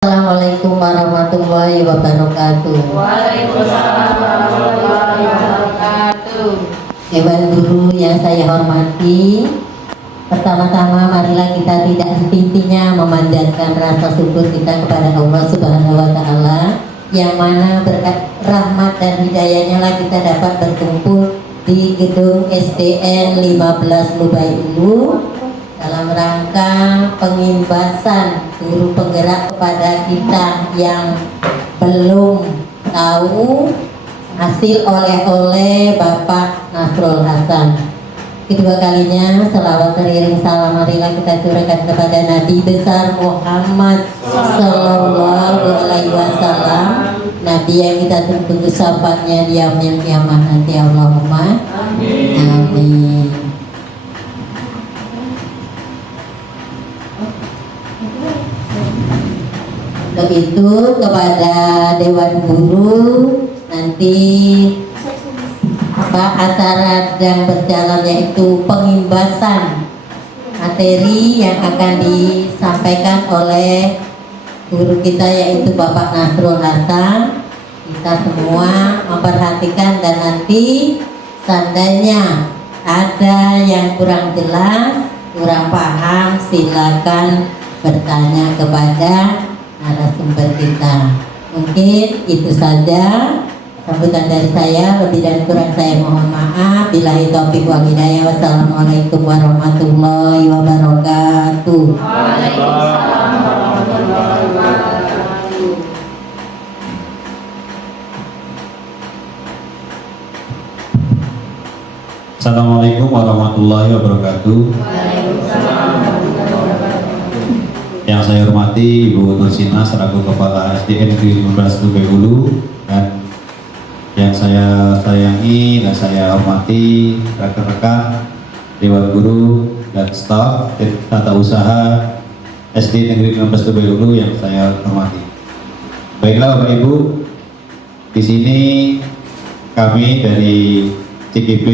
Assalamualaikum warahmatullahi wabarakatuh. Waalaikumsalam warahmatullahi wabarakatuh. Dewan Guru yang saya hormati, pertama-tama marilah kita tidak henti-hentinya memanjatkan rasa syukur kita kepada Allah Subhanahu wa Ta'ala, yang mana berkat rahmat dan hidayahnya lah kita dapat berkumpul di gedung SDN 15 Lubai Ulu dalam rangka pengimbasan guru penggerak kepada kita yang belum tahu hasil oleh-oleh Bapak Nasrul Hasan. Kedua kalinya selawat teriring salam marilah kita curahkan kepada Nabi besar Muhammad Sallallahu Alaihi Wasallam, Nabi yang kita tunggu syafaatnya di yaumil kiamat nanti. Allahumma amin. Untuk itu kepada Dewan Guru, nanti acara yang berjalan yaitu pengimbasan materi yang akan disampaikan oleh guru kita yaitu Bapak Nasrul Hasan. Kita semua memperhatikan dan nanti seandainya ada yang kurang jelas, kurang paham, silakan bertanya kepada narasumber kita. Mungkin itu saja sambutan dari saya, lebih dan kurang saya mohon maaf. Billahi taufiq wal hidayah. Wassalamualaikum warahmatullahi wabarakatuh. Waalaikumsalam warahmatullahi wabarakatuh. Assalamualaikum warahmatullahi wabarakatuh. Waalaikumsalam warahmatullahi wabarakatuh. Yang saya hormati Ibu Nursina selaku Kepala SDN Negeri 15 Lubai Ulu, dan yang saya sayangi dan saya hormati rekan-rekan Dewan Guru dan staf tata usaha SD Negeri 15 Lubai Ulu yang saya hormati. Baiklah Bapak Ibu, di sini kami dari CGP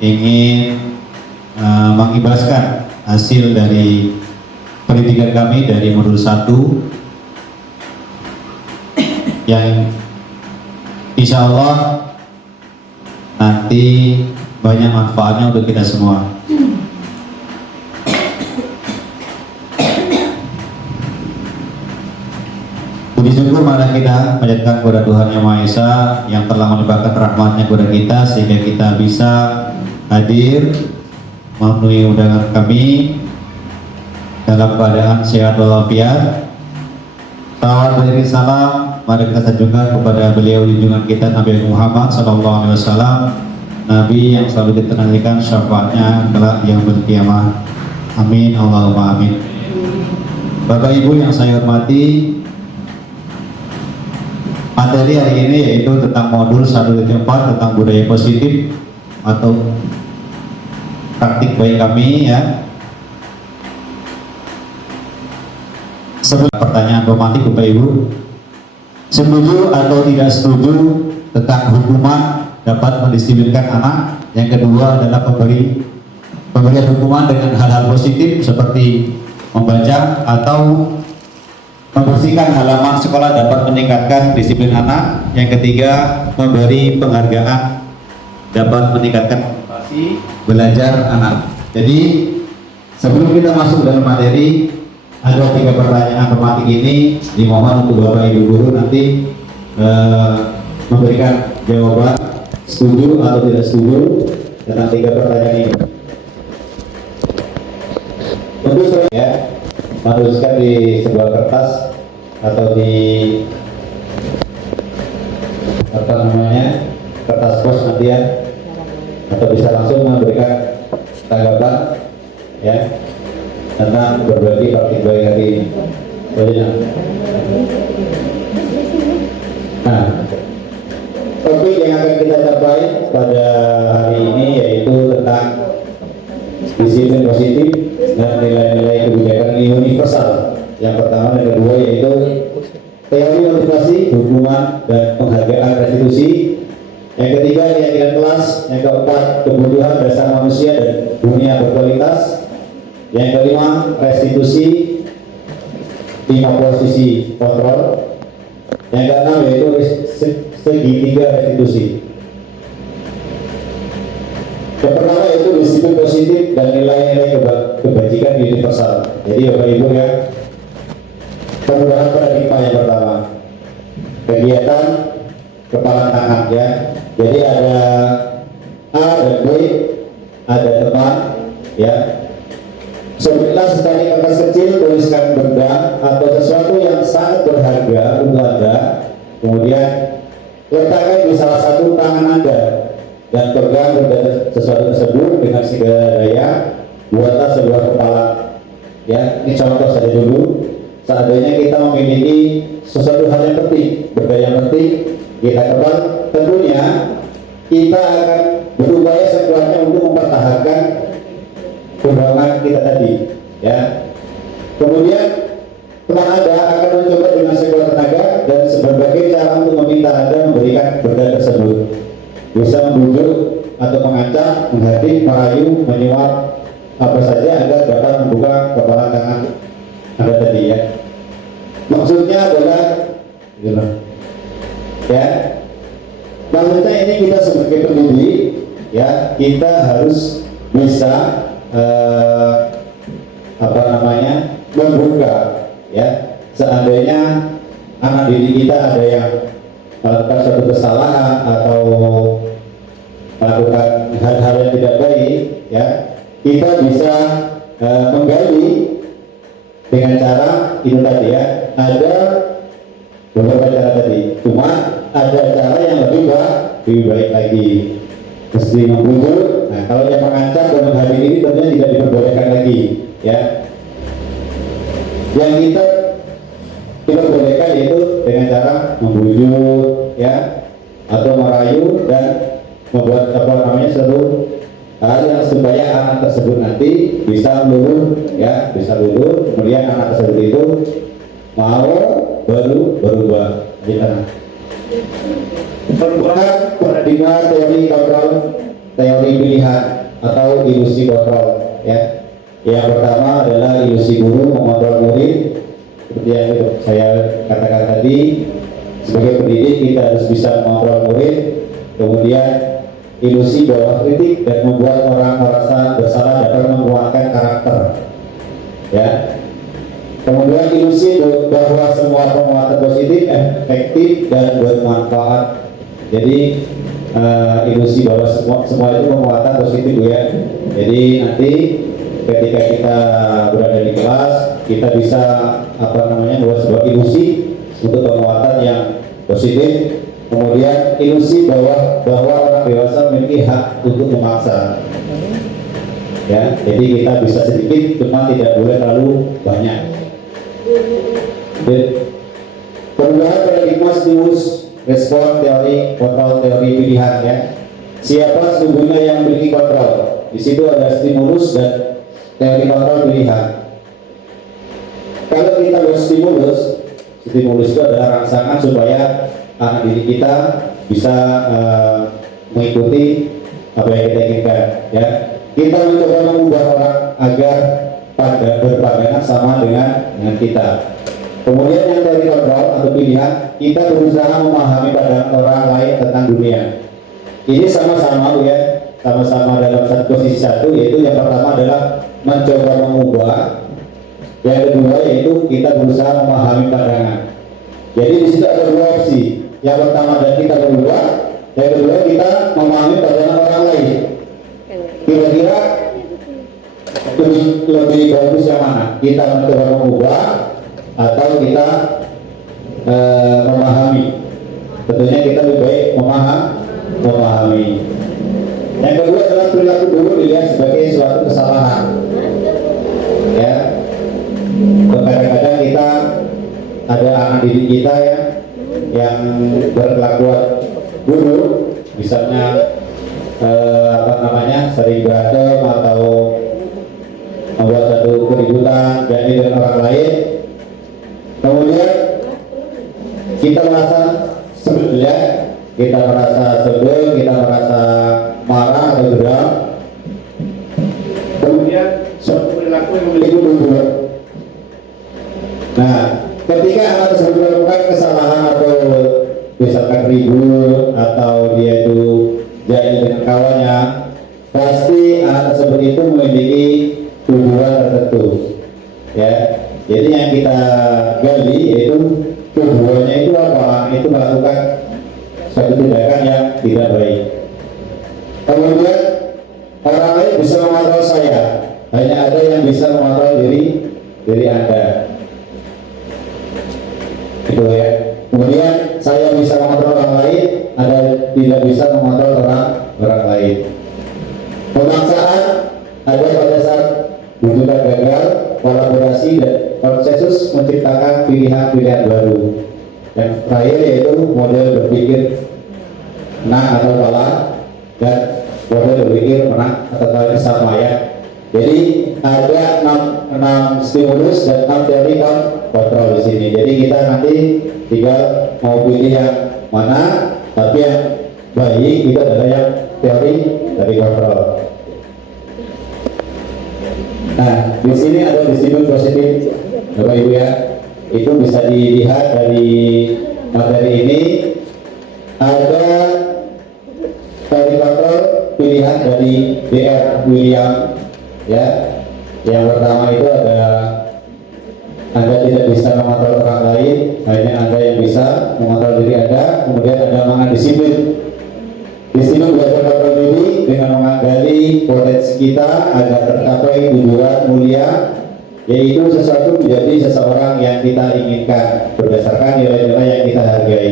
ingin mengibaskan hasil dari pendidikan kami dari modul 1 yang insya Allah nanti banyak manfaatnya untuk kita semua. Puji syukur marilah kita panjatkan kepada Tuhan Yang Maha Esa yang telah melimpahkan rahmatnya kepada kita sehingga kita bisa hadir memenuhi undangan kami dalam keadaan sehat walafiat. Salawat dan salam mari kita sanjungkan kepada beliau junjungan kita Nabi Muhammad Sallallahu Alaihi Wasallam, Nabi yang selalu ditenantikan syafaatnya kelak yang berkiamat. Amin Allahumma amin. Bapak Ibu yang saya hormati, materi hari ini yaitu tentang modul 1.4 tentang budaya positif atau praktik baik kami ya. Sebuah pertanyaan romantik Bapak Ibu, setuju atau tidak setuju tentang hukuman dapat mendisiplinkan anak? Yang kedua adalah pemberian hukuman dengan hal-hal positif seperti membaca atau membersihkan halaman sekolah dapat meningkatkan disiplin anak. Yang ketiga, memberi penghargaan dapat meningkatkan motivasi belajar anak. Jadi sebelum kita masuk dalam materi, ada 3 pertanyaan tematik ini dimohon untuk Bapak Ibu Guru nanti memberikan jawaban setuju atau tidak setuju dengan 3 pertanyaan ini. Tentu saja menuliskan di sebuah kertas atau di kertas pos nanti ya, atau bisa langsung memberikan tanggapan ya tentang berbagi praktik baik hari ini. Nah, topik yang akan kita capai pada hari ini yaitu tentang disiplin positif dan nilai-nilai kebijakan universal. Yang pertama dan kedua yaitu teori motivasi, hukuman dan penghargaan restitusi. Yang ketiga keyakinan kelas. Yang keempat kebutuhan dasar manusia dan dunia berkualitas. Yang kelima restitusi. 5 posisi kontrol. Yang keenam yaitu segitiga restitusi. Yang pertama yaitu disiplin positif dan nilai-nilai kebajikan universal. Jadi Bapak Ibu ya, perubahan paradigma yang pertama, kegiatan kepala tangan ya. Jadi ada A dan B, ada teman ya. Sebutlah sekali kertas kecil, tuliskan benda atau sesuatu yang sangat berharga untuk Anda, kemudian letakkan di salah satu tangan Anda dan pegang benda sesuatu tersebut dengan segala daya. Buatlah sebuah kepala ya. Ini contoh saja dulu. Seandainya kita memiliki sesuatu hal yang penting, benda yang penting, kita kebal, tentunya kita akan berupaya sekuatnya untuk mempertahankan kembangan kita tadi ya. Kemudian teman Anda akan mencoba dengan sekuat tenaga dan berbagai cara untuk meminta Anda memberikan benda tersebut. Bisa membujuk atau mengancam, menghadik, merayu, menyuap, apa saja agar dapat membuka kepala tangan Anda tadi ya. Maksudnya adalah ya, maksudnya ini kita sebagai pendidik ya, kita harus bisa membuka ya. Seandainya anak didik kita ada yang melakukan suatu kesalahan atau melakukan hal-hal yang tidak baik ya, kita bisa menggali dengan cara itu tadi ya. Ada beberapa cara tadi, cuma ada cara yang lebih baik lagi, mesti membujuk. Nah, kalau yang mengancam dan menghadiri ini tentunya tidak diperbolehkan lagi ya. Yang kita diperbolehkan yaitu dengan cara membujuk ya, atau merayu dan membuat suatu hal yang supaya anak tersebut nanti bisa luluh ya, bisa luluh. Kemudian anak tersebut itu mau berubah gitu. Perubahan paradigma teori kontrol, teori pilihan atau ilusi kontrol ya. Yang pertama adalah ilusi guru mengontrol murid. Seperti yang saya katakan tadi, sebagai pendidik kita harus bisa mengontrol murid. Kemudian ilusi bahwa kritik dan membuat orang merasa bersalah dapat menguatkan karakter ya. Kemudian ilusi bahwa semua penguatan positif efektif dan bermanfaat. Jadi ilusi bahwa semua itu penguatan positif ya. Jadi nanti ketika kita berada di kelas, kita bisa membuat sebuah ilusi untuk penguatan yang positif. Kemudian ilusi bahwa orang dewasa memiliki hak untuk memaksa ya. Jadi kita bisa sedikit, cuma tidak boleh terlalu banyak. Perubahan paradigma stimulus respon teori kontrol teori pilihan ya. Siapa sesungguhnya yang memiliki kontrol? Di situ ada stimulus dan teori kontrol pilihan. Kalau kita berstimulus, stimulus itu adalah rangsangan supaya anak didik kita bisa mengikuti apa yang kita inginkan ya. Kita mencoba mengubah orang agar berpandangan sama dengan kita. Kemudian yang teori kontrol atau pilihan, kita berusaha memahami pandangan orang lain tentang dunia. Ini sama-sama ya, sama-sama dalam satu posisi satu, yaitu yang pertama adalah mencoba mengubah, yang kedua yaitu kita berusaha memahami pandangan. Jadi di situ ada dua opsi. Yang pertama adalah kita berubah, yang kedua kita memahami pandangan orang lain. Kira-kira lebih bagus yang mana? Kita mencoba mengubah atau kita memahami? Tentunya kita lebih baik memahami. Yang kedua adalah perilaku dulu dilihat sebagai suatu kesalahan. Ya, kadang-kadang kita ada anak didik kita ya yang berkelakuan buruk, misalnya sering berantem atau membuat satu keributan jadi dengan orang lain. Kemudian kita merasa sebel ya, kita merasa marah atau geram. Kemudian suatu perilaku yang memiliki dua. Nah, Ketika anak tersebut melakukan kesalahan atau misalkan ribut atau dia itu jahil dengan kawannya, pasti anak tersebut itu memiliki tujuan tertentu, ya. Jadi yang kita gali yaitu tujuannya itu apa? Itu melakukan suatu tindakan yang tidak baik. Kemudian orang lain bisa mengontrol saya, hanya ada yang bisa mengontrol diri Anda. Itu ya. Kemudian saya bisa mengontrol orang lain, Anda tidak bisa mengontrol orang lain. Pemaksaan ada pada saat wujudnya gagal, kolaborasi dan konsensus menciptakan pilihan-pilihan baru. Yang terakhir yaitu model berpikir menang atau kalah dan model berpikir menang atau kalah sama, ya. Jadi ada 6 stimulus dan 6 teori kontrol di sini. Jadi kita nanti tinggal mau pilih yang mana, tapi yang baik itu adalah yang teori dari kontrol. Nah, di sini ada disiplin positif, Bapak Ibu, ya. Itu bisa dilihat dari materi ini. Ada teori kontrol pilihan dari D.R. William, ya. Yang pertama itu ada Anda tidak bisa mengontrol orang lain, hanya Anda yang bisa mengontrol diri Anda. Kemudian ada makna disiplin. Disiplin belajar kontrol diri dengan menggali potensi kita agar tercapai tujuan mulia, yaitu sesuatu menjadi seseorang yang kita inginkan berdasarkan nilai-nilai yang kita hargai.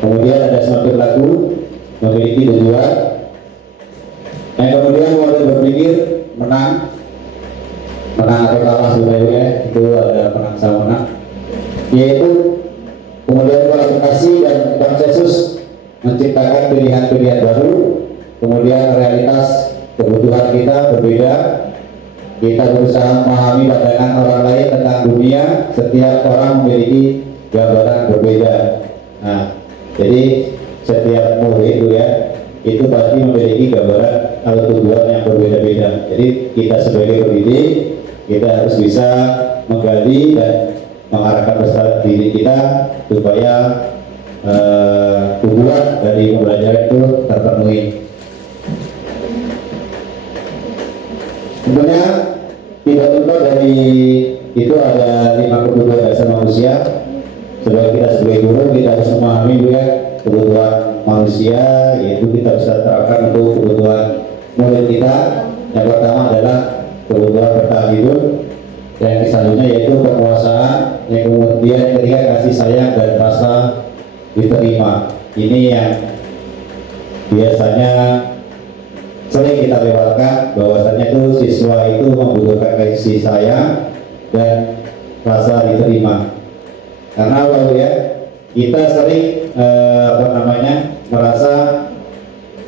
Kemudian ada semakin laku memiliki tujuan. Yang kemudian model berpikir menang atau kalah sebenarnya, itu ada menang sama menang, yaitu kemudian kualifikasi dan konsensus menciptakan pilihan-pilihan baru. Kemudian realitas kebutuhan kita berbeda, kita berusaha memahami pandangan orang lain tentang dunia. Setiap orang memiliki gambaran berbeda. Nah, jadi setiap murid itu pasti memiliki gambaran atau tujuan yang berbeda-beda. Jadi kita sebagai pendidik, kita harus bisa menggali dan mengarahkan peserta didik kita supaya tujuan dari pembelajaran itu terpenuhi. Tentunya tidak lupa dari itu ada 5 kebutuhan dasar manusia. Sebagai kita sebagai guru, kita harus memahami juga kebutuhan manusia, yaitu kita bisa terapkan untuk kebutuhan murid kita. Yang pertama adalah kebutuhan bertahan hidup, yang selanjutnya yaitu penguasaan, yang kemudian ketiga kasih sayang dan rasa diterima. Ini yang biasanya sering kita lewatkan, bahwasanya itu siswa itu membutuhkan kasih sayang dan rasa diterima. Karena apa ya, kita sering merasa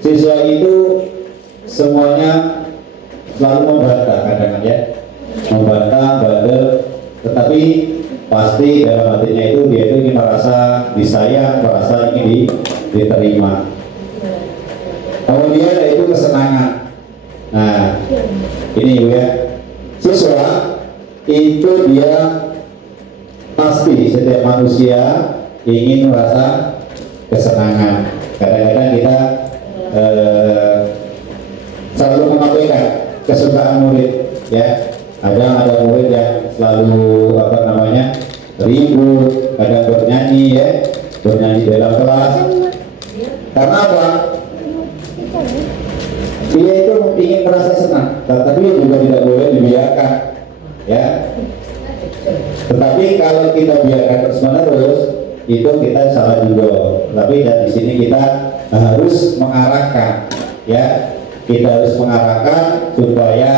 siswa itu semuanya selalu membantah, kadang-kadang ya, membantah, bandel, tetapi pasti dalam hatinya itu dia itu ingin merasa disayang, merasa ingin diterima. Kemudian yaitu kesenangan. Nah, ini Ibu ya, siswa itu dia pasti setiap manusia ingin merasa kesenangan. Kadang-kadang kita selalu mengabaikan kesukaan murid, ya. Ada murid yang selalu ribut, kadang bernyanyi, ya, bernyanyi dalam kelas. Karena apa? Dia itu ingin merasa senang, tapi juga tidak boleh dibiarkan, ya. Tetapi kalau kita biarkan terus-menerus, itu kita salah juga. Tapi di sini kita harus mengarahkan, ya. Kita harus mengarahkan supaya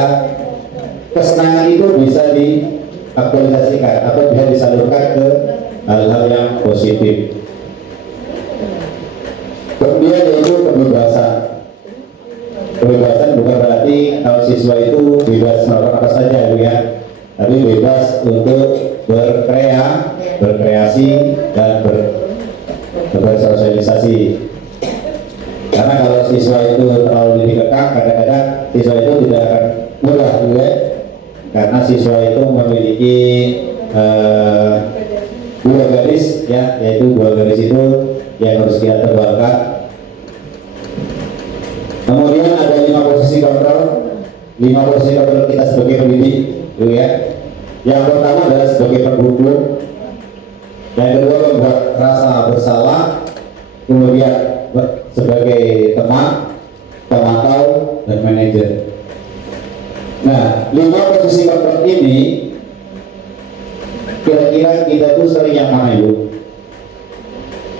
kesenangan itu bisa diaktualisasikan atau bisa disalurkan ke hal-hal yang positif. Kemudian yaitu kebebasan. Kebebasan bukan berarti kalau siswa itu bebas melakukan apa saja, ya, tapi bebas untuk berkreasi dan bersosialisasi. Karena kalau siswa itu terlalu dikekang, kadang-kadang siswa itu tidak akan mudah juga, karena siswa itu memiliki dua garis ya, yaitu dua garis itu yang harus kita tebalkan. Kemudian ada 5 posisi kontrol, 5 posisi kontrol kita sebagai pendidik dulu ya. Yang pertama adalah sebagai penghubung, yang kedua membuat rasa bersalah, kemudian sebagai teman, pemantau, dan manajer. Nah, 5 posisi kontrol ini kira-kira kita tuh sering yang mana ibu?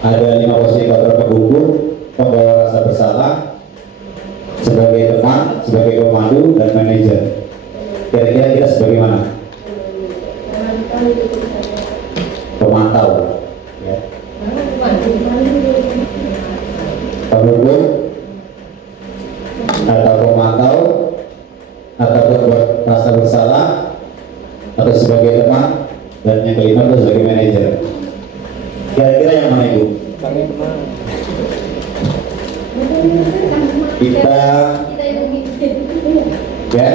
Ada 5 posisi kontrol penghubung, pembawa rasa bersalah, sebagai teman, sebagai pemandu, dan manajer. Kira-kira kita sebagai mana? Pemantau ya. Penghubung atau pemantau atau membuat rasa bersalah atau sebagai teman, dan yang kelima itu sebagai manajer. Kira-kira yang mana ibu? Kita ya,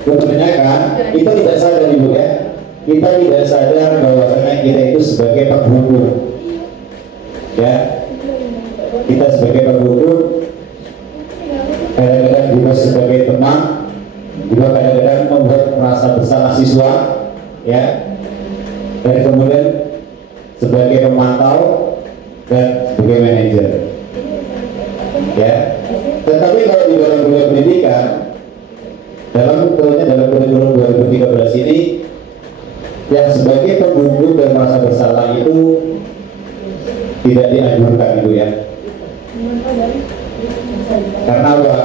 kebanyakan kita tidak sadar ibu ya, kita tidak sadar bahwasanya kita itu sebagai penghubung ya, kita sebagai penghubung, kadang-kadang juga sebagai teman, juga kadang-kadang membuat merasa bersalah siswa ya, dan kemudian sebagai pemantau dan sebagai manajer ya. Tetapi kalau di dalam dunia pendidikan, dalam kurikulum 2013 ini, yang sebagai penghubung dan merasa bersalah itu tidak dianjurkan itu ya. Karena apa?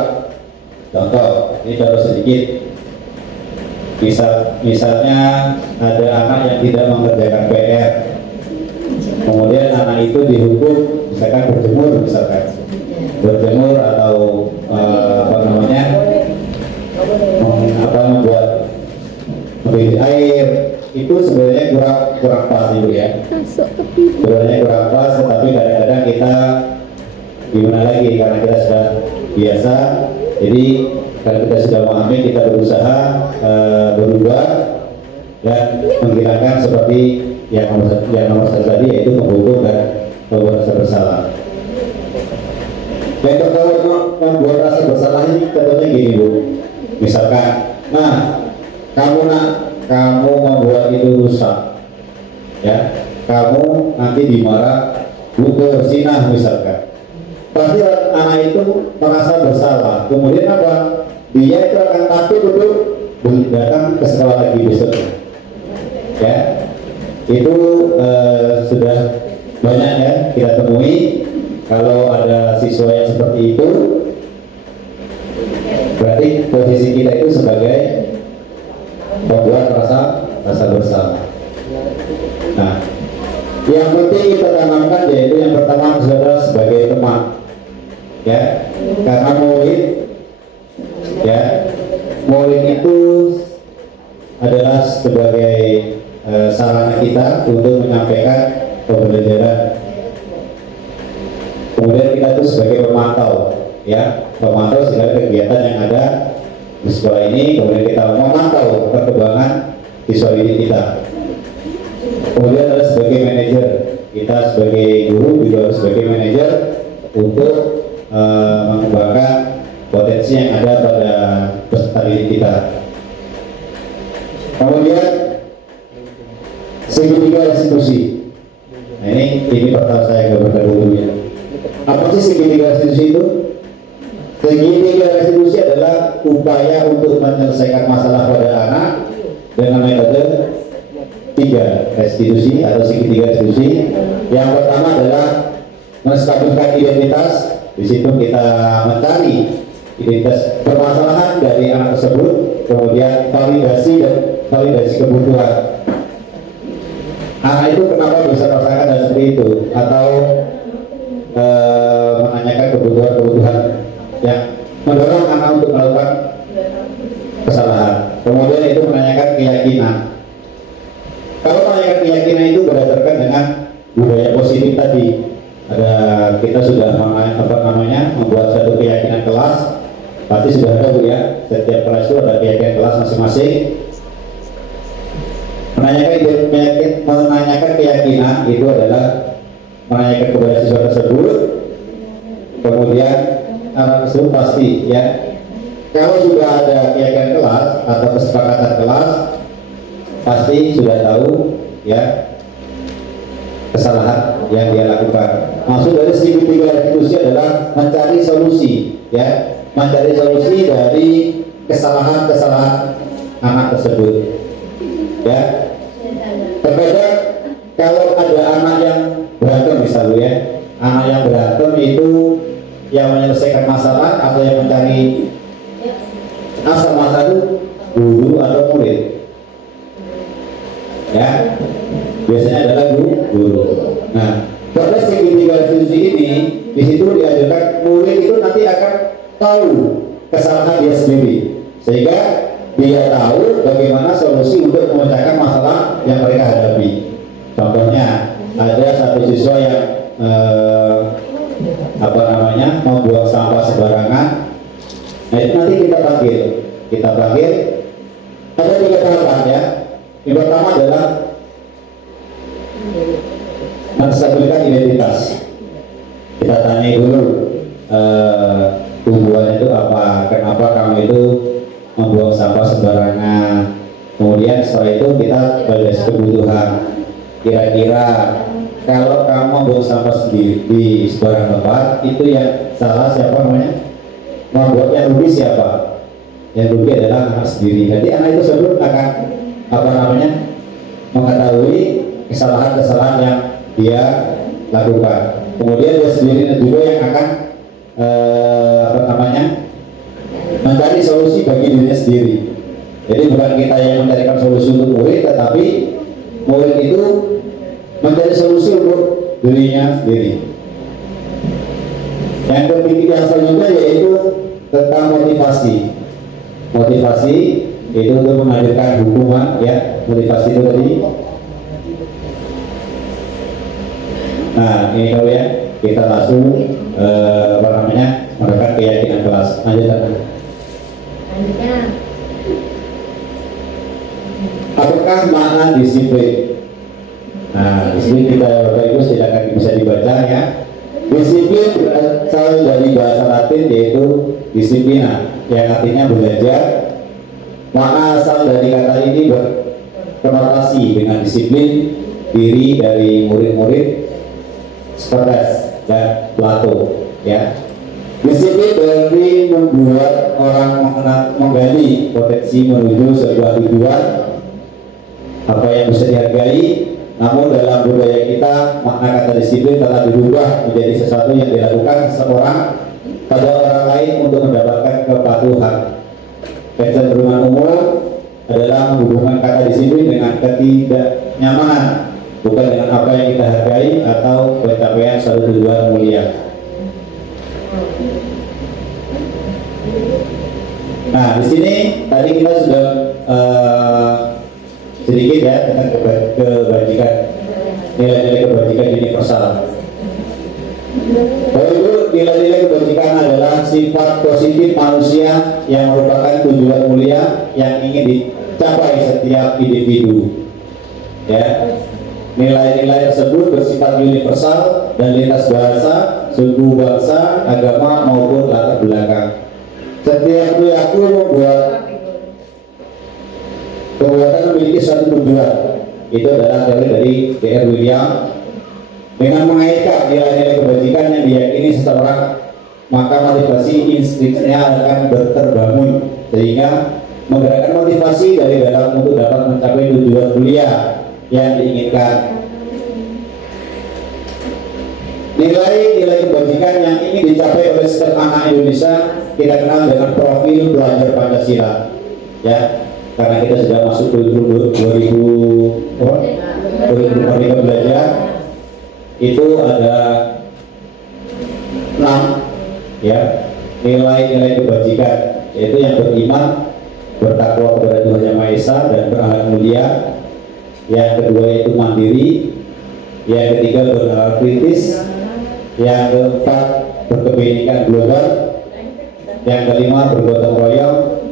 Contoh, ini contoh sedikit. Misalnya ada anak yang tidak mengerjakan PR, kemudian anak itu dihukum misalkan berjemur atau membuat mendidih air, itu sebenarnya kurang pas itu ya. Sebenarnya kurang pas, tetapi kadang-kadang kita gimana lagi, karena kita sudah biasa, jadi kalau kita sudah memahami, kita berusaha berubah dan menghilangkan seperti yang nomor satu tadi, yaitu menghubung dan membuat rasa bersalah. Yang pertama membuat rasa bersalah ini contohnya gini bu, misalkan, kamu membuat itu rusak, ya, kamu nanti dimarah bu bersinah misalkan, pasti anak itu merasa bersalah, kemudian apa? Dia itu akan takut untuk datang ke sekolah lagi besoknya, ya. Itu sudah banyak ya kita temui. Kalau ada siswa yang seperti itu, berarti posisi kita itu sebagai pembuat rasa bersalah. Nah, yang penting kita tanamkan yaitu yang pertama adalah sebagai teman, ya, karena murid itu adalah sebagai sarana kita untuk menyampaikan pembelajaran. Kemudian kita itu sebagai pemantau, ya, pemantau segala kegiatan yang ada di sekolah ini. Kemudian kita memantau perkembangan siswa didik kita. Kemudian adalah sebagai manajer, kita sebagai guru juga harus sebagai manajer untuk mengembangkan potensi yang ada pada peserta didik kita. Kemudian segitiga restitusi. Nah, ini pertama saya gambarkan dulunya. Apa sih segitiga restitusi itu? Segitiga restitusi adalah upaya untuk menyelesaikan masalah pada anak dengan metode 3 restitusi atau segitiga restitusi. Yang pertama adalah menstabilkan identitas. Di situ kita mencari identitas permasalahan dari anak tersebut, kemudian validasi kebutuhan. Anak itu kenapa bisa merasakan dan seperti itu, atau menanyakan kebutuhan yang mendorong anak untuk melakukan kesalahan. Kemudian itu menanyakan keyakinan. Kalau menanyakan keyakinan itu berdasarkan dengan budaya positif tadi. Kita sudah membuat satu keyakinan kelas, pasti sudah ada bu ya. Setiap kelas itu ada keyakinan kelas masing-masing. menanyakan keyakinan itu adalah menanyakan kepada siswa tersebut, kemudian anak tersebut pasti ya. Kalau sudah ada keyakinan kelas atau kesepakatan kelas, pasti sudah tahu ya kesalahan yang dia lakukan. Maksud dari segitiga restitusi adalah mencari solusi ya, mencari solusi dari kesalahan-kesalahan anak tersebut ya. Terkadang kalau ada anak yang berantem misalnya ya, anak yang berantem itu yang menyelesaikan masalah atau yang mencari asal masalah itu guru atau murid ya, biasanya adalah guru. Nah, pada segitiga restitusi ini, di situ diajarkan murid itu nanti akan tahu kesalahan dia sendiri, sehingga dia tahu bagaimana solusi untuk memecahkan masalah yang mereka hadapi. Contohnya, ada satu siswa yang membuang sampah sembarangan. Nah, itu nanti kita panggil. Ada 3 tahapan ya. Yang pertama adalah menstabilkan identitas. Kita tanya dulu tujuannya itu apa, kenapa kamu itu membuang sampah sembarangan. Kemudian setelah itu kita balas kebutuhan. Kira-kira kalau kamu membuang sampah sendiri di sembarang tempat, itu yang salah siapa namanya? Membuatnya rugi siapa? Yang rugi adalah anak sendiri. Jadi anak itu sebelum akan mengetahui kesalahan-kesalahan yang dia lakukan. Kemudian dia sendiri juga yang akan mencari solusi bagi dirinya sendiri. Jadi bukan kita yang mencarikan solusi untuk murid, tetapi murid itu mencari solusi untuk dirinya sendiri. Yang ketiga selanjutnya yaitu tentang motivasi. Motivasi itu untuk menghadirkan hukuman ya, motivasi itu tadi. Nah, ini kalau ya kita langsung menekan keyakinan kelas. Lanjutkan. Apakah makna disiplin? Nah, di sini kita Bapak Ibu tidak akan bisa dibaca ya. Disiplin berasal dari bahasa Latin yaitu disiplina, yang artinya belajar. Makna asal dari kata ini berkonotasi dengan disiplin diri dari murid-murid Socrates dan Plato ya. Disiplin berarti membuat orang menggali potensi menuju sebuah tujuan apa yang bisa dihargai. Namun dalam budaya kita, makna kata disiplin telah berubah menjadi sesuatu yang dilakukan seseorang pada orang lain untuk mendapatkan kepatuhan. Kecenderungan umum adalah menghubungkan kata disiplin dengan ketidaknyamanan, bukan dengan apa yang kita hargai atau pencapaian suatu tujuan mulia. Nah, di sini tadi kita sudah sedikit ya tentang kebajikan, nilai-nilai kebajikan universal. Baru nilai-nilai kebajikan adalah sifat positif manusia yang merupakan tujuan mulia yang ingin dicapai setiap individu. Ya, nilai-nilai tersebut bersifat universal dan lintas bahasa, suku, bangsa, agama maupun latar belakang. Setiap perilaku perbuatan memiliki suatu tujuan. Itu adalah teori dari D.R. William. Dengan mengaitkan nilai-nilai kebajikan yang diyakini seseorang, maka motivasi instinknya akan terbangun, sehingga menggerakkan motivasi dari dalam untuk dapat mencapai tujuan mulia yang diinginkan. Nilai-nilai kebajikan yang ingin dicapai oleh setiap anak Indonesia kita kenal dengan profil pelajar Pancasila ya, karena kita sudah masuk ke 2000 belajar. Itu ada 6 ya nilai-nilai kebajikan, yaitu yang beriman, bertakwa kepada Tuhan Yang Maha Esa dan berakhlak mulia. Yang kedua yaitu mandiri. Yang ketiga bernalar kritis. Yang keempat berkebinekaan global. Yang kelima bergotong royong.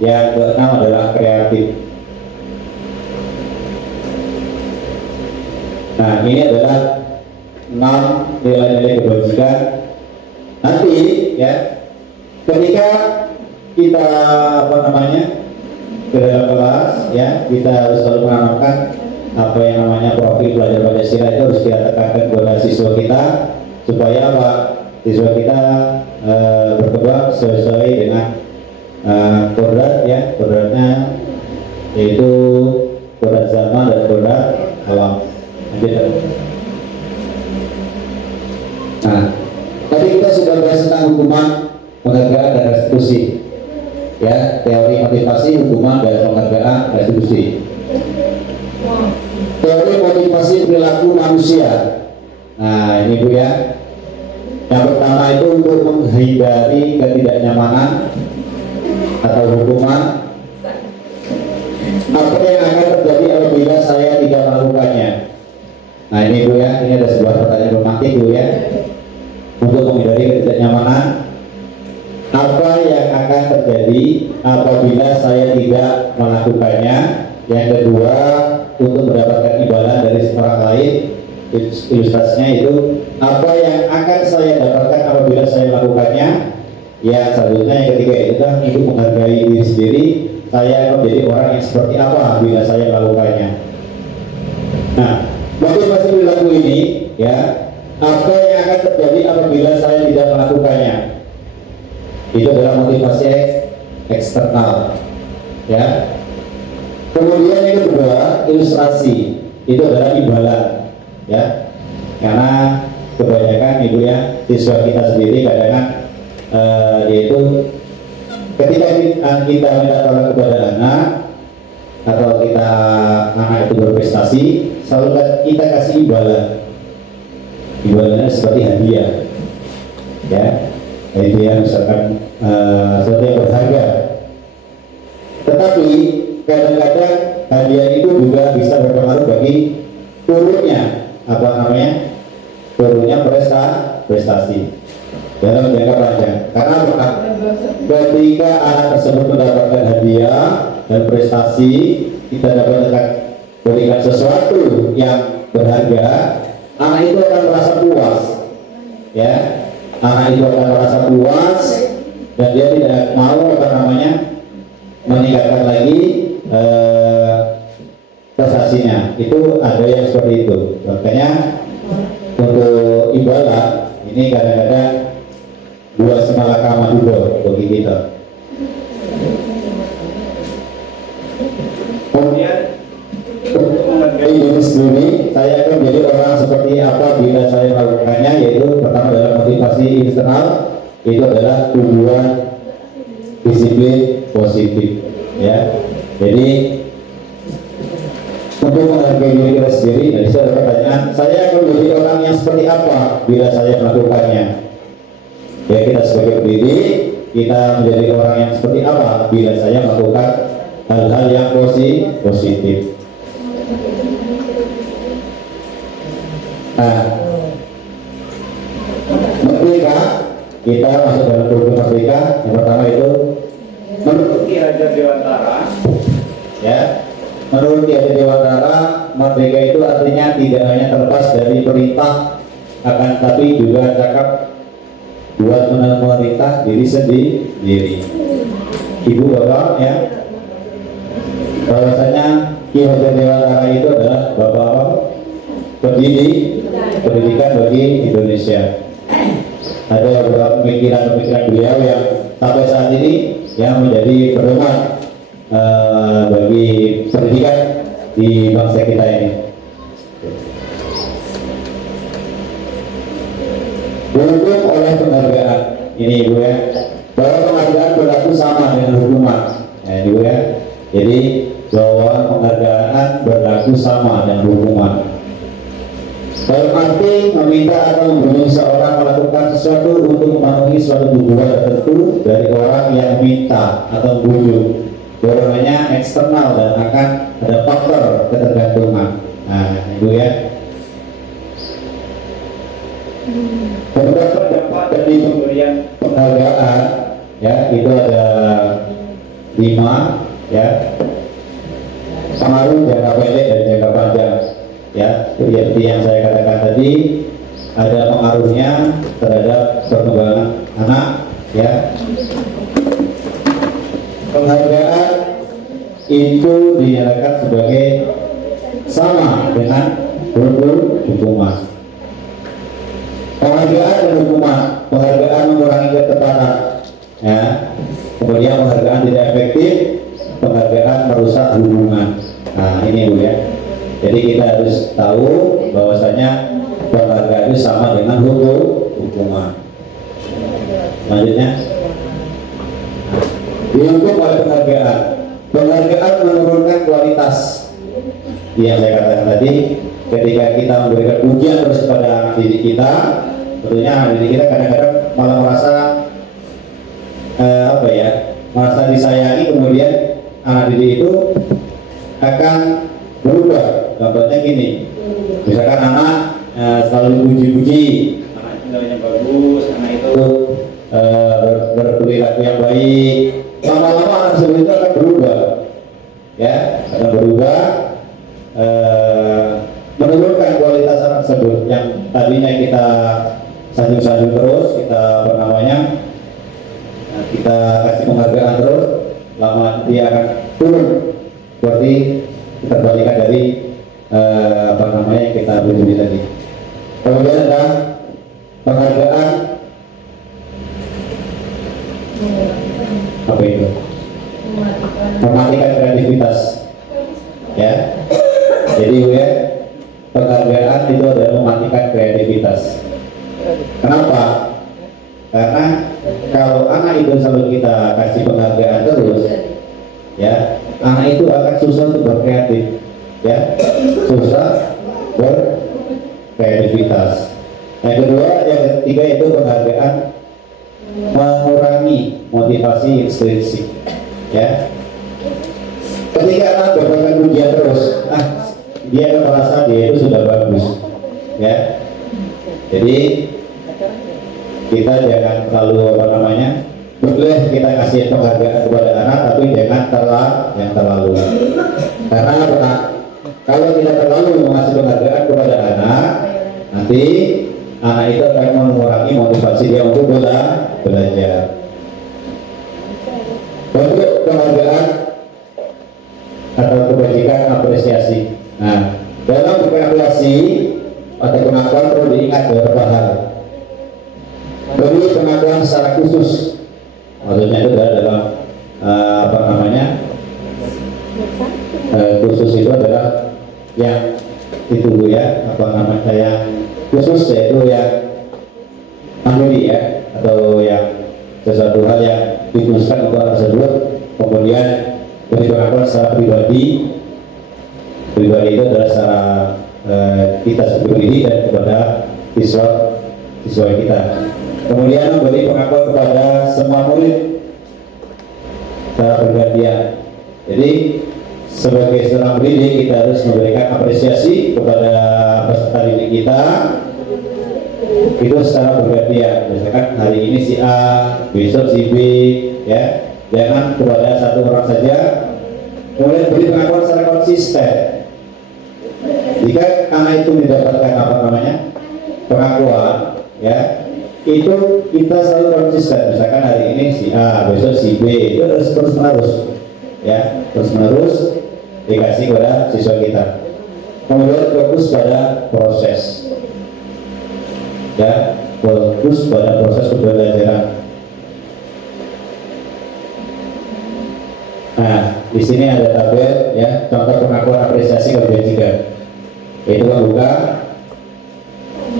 Yang keenam adalah kreatif. Nah, ini adalah 6 nilai-nilai kebajikan. Nanti ya, ketika kita ke dalam kelas ya, kita harus selalu menanamkan apa yang namanya profil belajar Pancasila. Itu harus kita tekankan kepada siswa kita supaya apa? Siswa kita berkembang sesuai dengan kodrat ya, kodratnya yaitu kodrat zaman dan kodrat alam. Nah, tadi kita sudah bahas tentang hukuman, penghargaan dan restitusi ya, teori motivasi, hukuman dan penghargaan, restitusi. Teori motivasi perilaku manusia. Nah, ini Bu ya. Yang pertama itu untuk menghindari ketidaknyamanan atau hukuman. Apa yang akan terjadi apabila saya tidak melakukannya? Nah, ini Bu ya, ini ada sebuah pertanyaan romantik Bu ya. Untuk menghindari ketidaknyamanan, apa yang akan terjadi apabila saya tidak melakukannya? Yang kedua, untuk mendapatkan imbalan dari orang lain. Ilustrasinya itu, apa yang akan saya dapatkan apabila saya melakukannya? Ya, selanjutnya yang ketiga itu kan untuk menghargai diri sendiri. Saya akan menjadi orang yang seperti apa bila saya melakukannya. Nah, motivasi perilaku ini ya, apa yang akan terjadi apabila saya tidak melakukannya? Itu adalah motivasi eksternal ya. Kemudian yang kedua, ilustrasi. Itu adalah imbalan ya, karena kebanyakan Ibu ya, siswa kita sendiri kadang-kadang yaitu ketika kita minta tolong kepada anak atau anak itu berprestasi, selalu kita kasih imbalan. Imbalannya seperti hadiah ya, hadiah misalkan sesuatu yang berharga. Tetapi kadang-kadang hadiah itu juga bisa berpengaruh bagi turunnya turunnya prestasi dalam jangka panjang. Karena apa? Ketika anak tersebut mendapatkan hadiah dan prestasi, kita dapat berikan sesuatu yang berharga, anak itu akan merasa puas ya, anak itu akan merasa puas dan dia tidak mau meningkatkan lagi prestasinya. Itu ada yang seperti itu. Makanya untuk imbalan ini kadang-kadang dua semalaka madudo bagi kita. Kemudian menghargai diri sendiri, saya akan menjadi orang seperti apa bila saya melakukannya, yaitu pertama adalah motivasi eksternal, itu adalah tujuan disiplin positif ya. Jadi untuk menghargai diri kita sendiri, dari saya ada pertanyaan, saya akan menjadi orang yang seperti apa bila saya melakukannya? Ya, kita sebagai pendidik, kita menjadi orang yang seperti apa bila saya melakukan hal-hal yang positif. Nah, merdeka, kita masuk dalam program merdeka. Yang pertama itu menurut Ki Hajar Dewantara ya. Menurut Ki Hajar Dewantara, merdeka itu artinya tidak hanya terlepas dari perintah, akan tapi juga cakap buat memerintah diri sendiri. Ibu bapak ya, bahwasanya Ki Hajar Dewantara itu adalah bapak pendidikan bagi Indonesia. Ada beberapa pemikiran beliau yang sampai saat ini yang menjadi pedoman bagi pendidikan di bangsa kita ini. Berhubung oleh penghargaan ini Ibu ya, bahwa penghargaan berlaku sama dengan hukuman. Nah, Ibu ya, jadi bahwa penghargaan berlaku sama dengan hukuman. Dalam arti meminta atau membunuh seorang melakukan sesuatu untuk memenuhi suatu tujuan tertentu dari orang yang minta atau membunuh. Dorongannya eksternal dan akan ada faktor ketergantungan. Nah, Ibu ya. Beberapa dampak dari pemberian penghargaan ya, itu ada 5 ya. Pengaruh jangka pendek dan jangka panjang. ya seperti yang saya katakan tadi, ada pengaruhnya terhadap perkembangan anak, ya. Penghargaan itu dinyatakan sebagai sama dengan hukuman. Penghargaan dan hukuman, penghargaan mengurangi ketepatan, ya. Kemudian penghargaan tidak efektif, penghargaan merusak hubungan. Nah ini Bu ya. Jadi kita harus tahu bahwasanya penghargaan itu sama dengan hukuman. Selanjutnya, dihukum oleh penghargaan. Penghargaan menurunkan kualitas. Yang saya katakan tadi, ketika kita memberikan pujian terus kepada anak didik kita, tentunya anak didik kita kadang-kadang malah merasa merasa disayangi, kemudian anak didik itu akan berubah. Contohnya gini, misalkan anak selalu dipuji-puji, anak itu nilainya bagus, anak itu berperilaku yang baik, lama-lama anak tersebut itu akan berubah, ya, akan berubah, menurunkan kualitas anak tersebut yang tadinya kita sanjung-sanjung terus, kita kita kasih penghargaan terus, lama dia akan turun seperti terbalikan dari yang kita beri tadi. Kemudian ada penghargaan apa itu? Mematikan kreativitas, ya. Jadi ya, penghargaan itu adalah mematikan kreativitas. Kenapa? Karena kalau anak itu selalu kita kasih penghargaan terus, ya, anak itu akan susah untuk berkreatif, ya, susah berkreativitas. Yang kedua, yang ketiga itu penghargaan mengurangi motivasi intrinsik, ya. Ketika anak mendapatkan pujian terus, dia akan merasa dia itu sudah bagus, ya. Jadi kita jangan terlalu boleh kita kasih penghargaan kepada anak, tapi jangan terlalu. Karena kalau kita terlalu mengasih penghargaan kepada anak, nanti anak itu akan mengurangi motivasi dia untuk belajar. Bentuk penghargaan atau kebajikan apresiasi. Nah, dalam apresiasi atau pengakuan perlu diingat beberapa hal. Beri pengakuan secara khusus, maksudnya itu dalam khusus itu adalah yang itu ya, yang khusus, yaitu yang mandiri, ya, atau yang sesuatu hal yang dikhususkan untuk hal tersebut. Kemudian beri pengakuan secara pribadi itu adalah secara kita sendiri dan kepada siswa kita. Kemudian memberi pengakuan kepada semua murid secara bergantian. Jadi sebagai seorang pendidik kita harus memberikan apresiasi kepada peserta didik kita itu secara bergantian. Misalkan hari ini si A, besok si B, ya. Jangan kepada satu orang saja. Kemudian beri pengakuan secara konsisten. Jika anak itu mendapatkan pengakuan, ya, itu kita selalu konsisten. Misalkan hari ini si A, besok si B, itu harus terus menerus, ya, terus menerus dikasih kepada siswa kita. Kemudian fokus pada proses, ya, fokus pada proses pembelajaran. Nah, di sini ada tabel, ya, contoh pengakuan apresiasi kebajikan. Itu buka.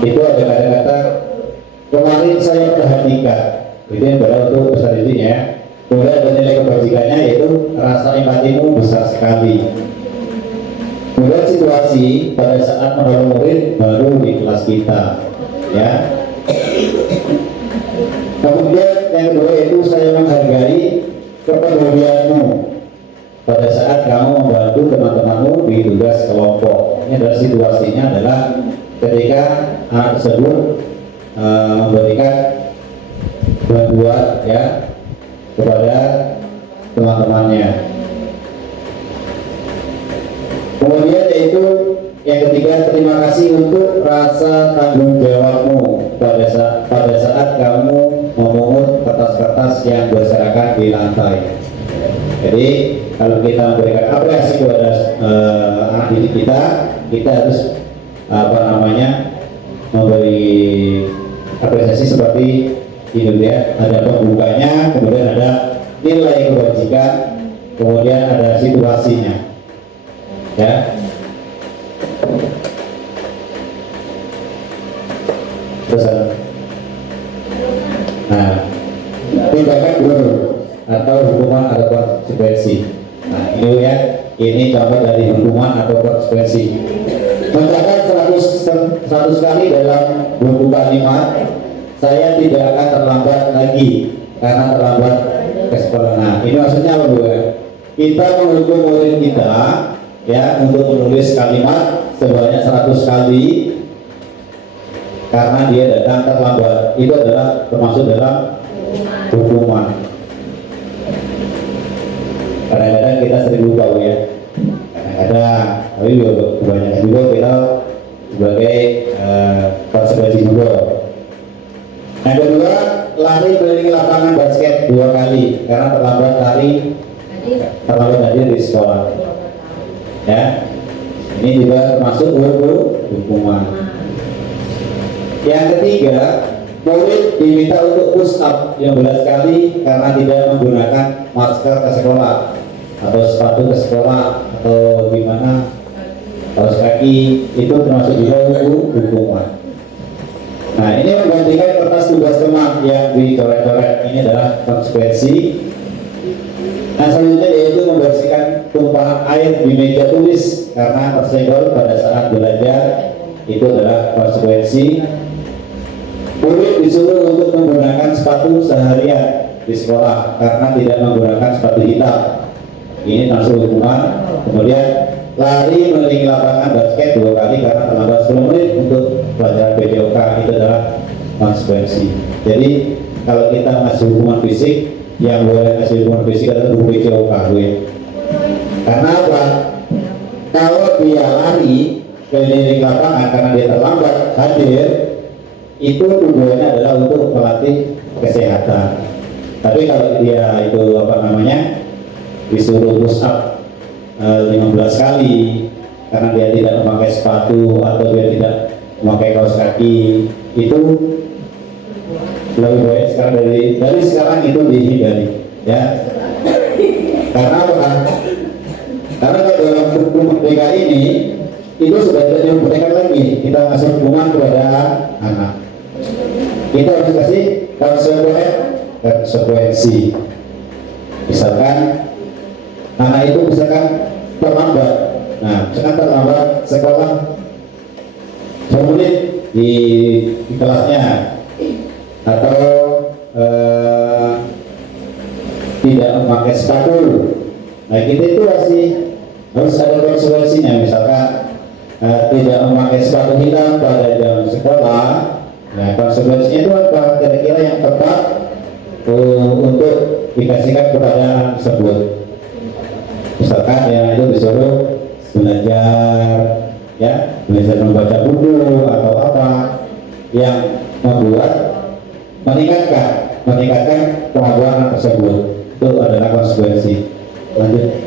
Itu ada kata-kata kemarin saya perhatikan, itu yang berarti untuk peserta didiknya. Kemudian ada nilai kebajikannya, yaitu rasa empatimu besar sekali. Kemudian situasi pada saat menolong murid baru di kelas kita, ya. Kemudian yang kedua itu saya menghargai kepedulianmu pada saat kamu membantu teman-temanmu di tugas kelompok. Ini adalah situasinya adalah ketika anak tersebut memberikan bantuan, ya, kepada teman-temannya. Kemudian yaitu Yang ketiga, terima kasih untuk rasa tanggung jawabmu pada saat kamu memungut kertas-kertas yang berserakan di lantai. Jadi kalau kita memberikan apresiasi kepada anak didik kita harus memberi apresiasi seperti ini ya. Ada pembukanya, kemudian ada nilai kebajikan, kemudian ada situasinya, ya. Terus, nah, tindakan guru atau hukuman atau konsekuensi. Nah, ini ya, ini contoh dari hukuman atau konsekuensi. Mencatat 100 kali dalam buku kalimat, saya tidak akan terlambat lagi karena terlambat ke sekolah. Nah, ini maksudnya apa, Bu? Kita menghukum murid kita ya untuk menulis kalimat sebanyak 100 kali karena dia datang terlambat. Itu adalah termasuk dalam hukuman. Kadang-kadang kita sering lupa, ya. Kadang-kadang, tapi kebanyakan juga kita sebagai konsekuensi juga. Yang kedua, lari keliling lapangan basket 2 kali karena terlambat hadir di sekolah. Ya, ini juga termasuk hukuman. Yang ketiga, murid diminta untuk push up 15 kali karena tidak menggunakan masker ke sekolah atau sepatu ke sekolah atau gimana, kaos kaki, itu termasuk juga hukuman. Nah, ini menggantikan kertas tugas teman yang dicoret-coret, ini adalah konsekuensi. Nah, selanjutnya yaitu membersihkan tumpahan air di meja tulis karena tersenggol pada saat belajar, itu adalah konsekuensi. Murid disuruh untuk menggunakan sepatu seharian di sekolah karena tidak menggunakan sepatu hitam, ini termasuk hukuman. Kemudian lari mengelilingi lapangan basket 2 kali karena terlambat 10 menit untuk pelajaran PJOK, itu adalah konsekuensi. Jadi kalau kita ngasih hukuman fisik, yang boleh ngasih hukuman fisik adalah guru PJOK, gue. Karena apa? Kalau dia lari keliling lapangan karena dia terlambat hadir, itu tujuannya adalah untuk melatih kesehatan. Tapi kalau dia itu disuruh push up 15 kali karena dia tidak memakai sepatu atau dia tidak memakai kaos kaki, itu lebih baik sekarang dari sekarang itu dihindari, ya. Karena apa? Karena dalam hukum merdeka ini itu sudah tidak diperbolehkan lagi kita ngasih hukuman kepada anak. Kita harus kasih konsekuensi. Misalkan anak itu terlambat. Nah, misalkan terlambat sekolah 10 menit di kelasnya, atau tidak memakai sepatu. Nah, kita itu harus ada konsekuensinya. Misalkan tidak memakai sepatu hitam pada jam sekolah. Nah, konsekuensinya itu apa? Kira-kira yang tepat untuk dikasihkan kepada anak tersebut. Misalkan ya itu disuruh belajar membaca buku atau apa yang meningkatkan kemampuan anak tersebut, itu adalah konsekuensi. Lanjut.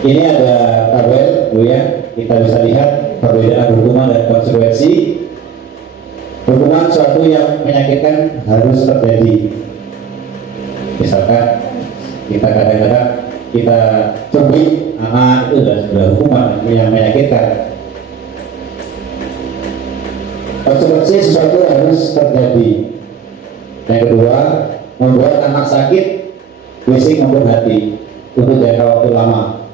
Ini ada tabel, Bu, ya. Kita bisa lihat perbedaan hukuman dan konsekuensi. Hukuman suatu yang menyakitkan harus terjadi. Misalkan kita kadang-kadang kita cubit anak, itu sudah hukuman yang menyakitkan. Konsekuensi sesuatu harus terjadi. Yang kedua, membuat anak sakit, fisik maupun hati untuk jangka waktu lama.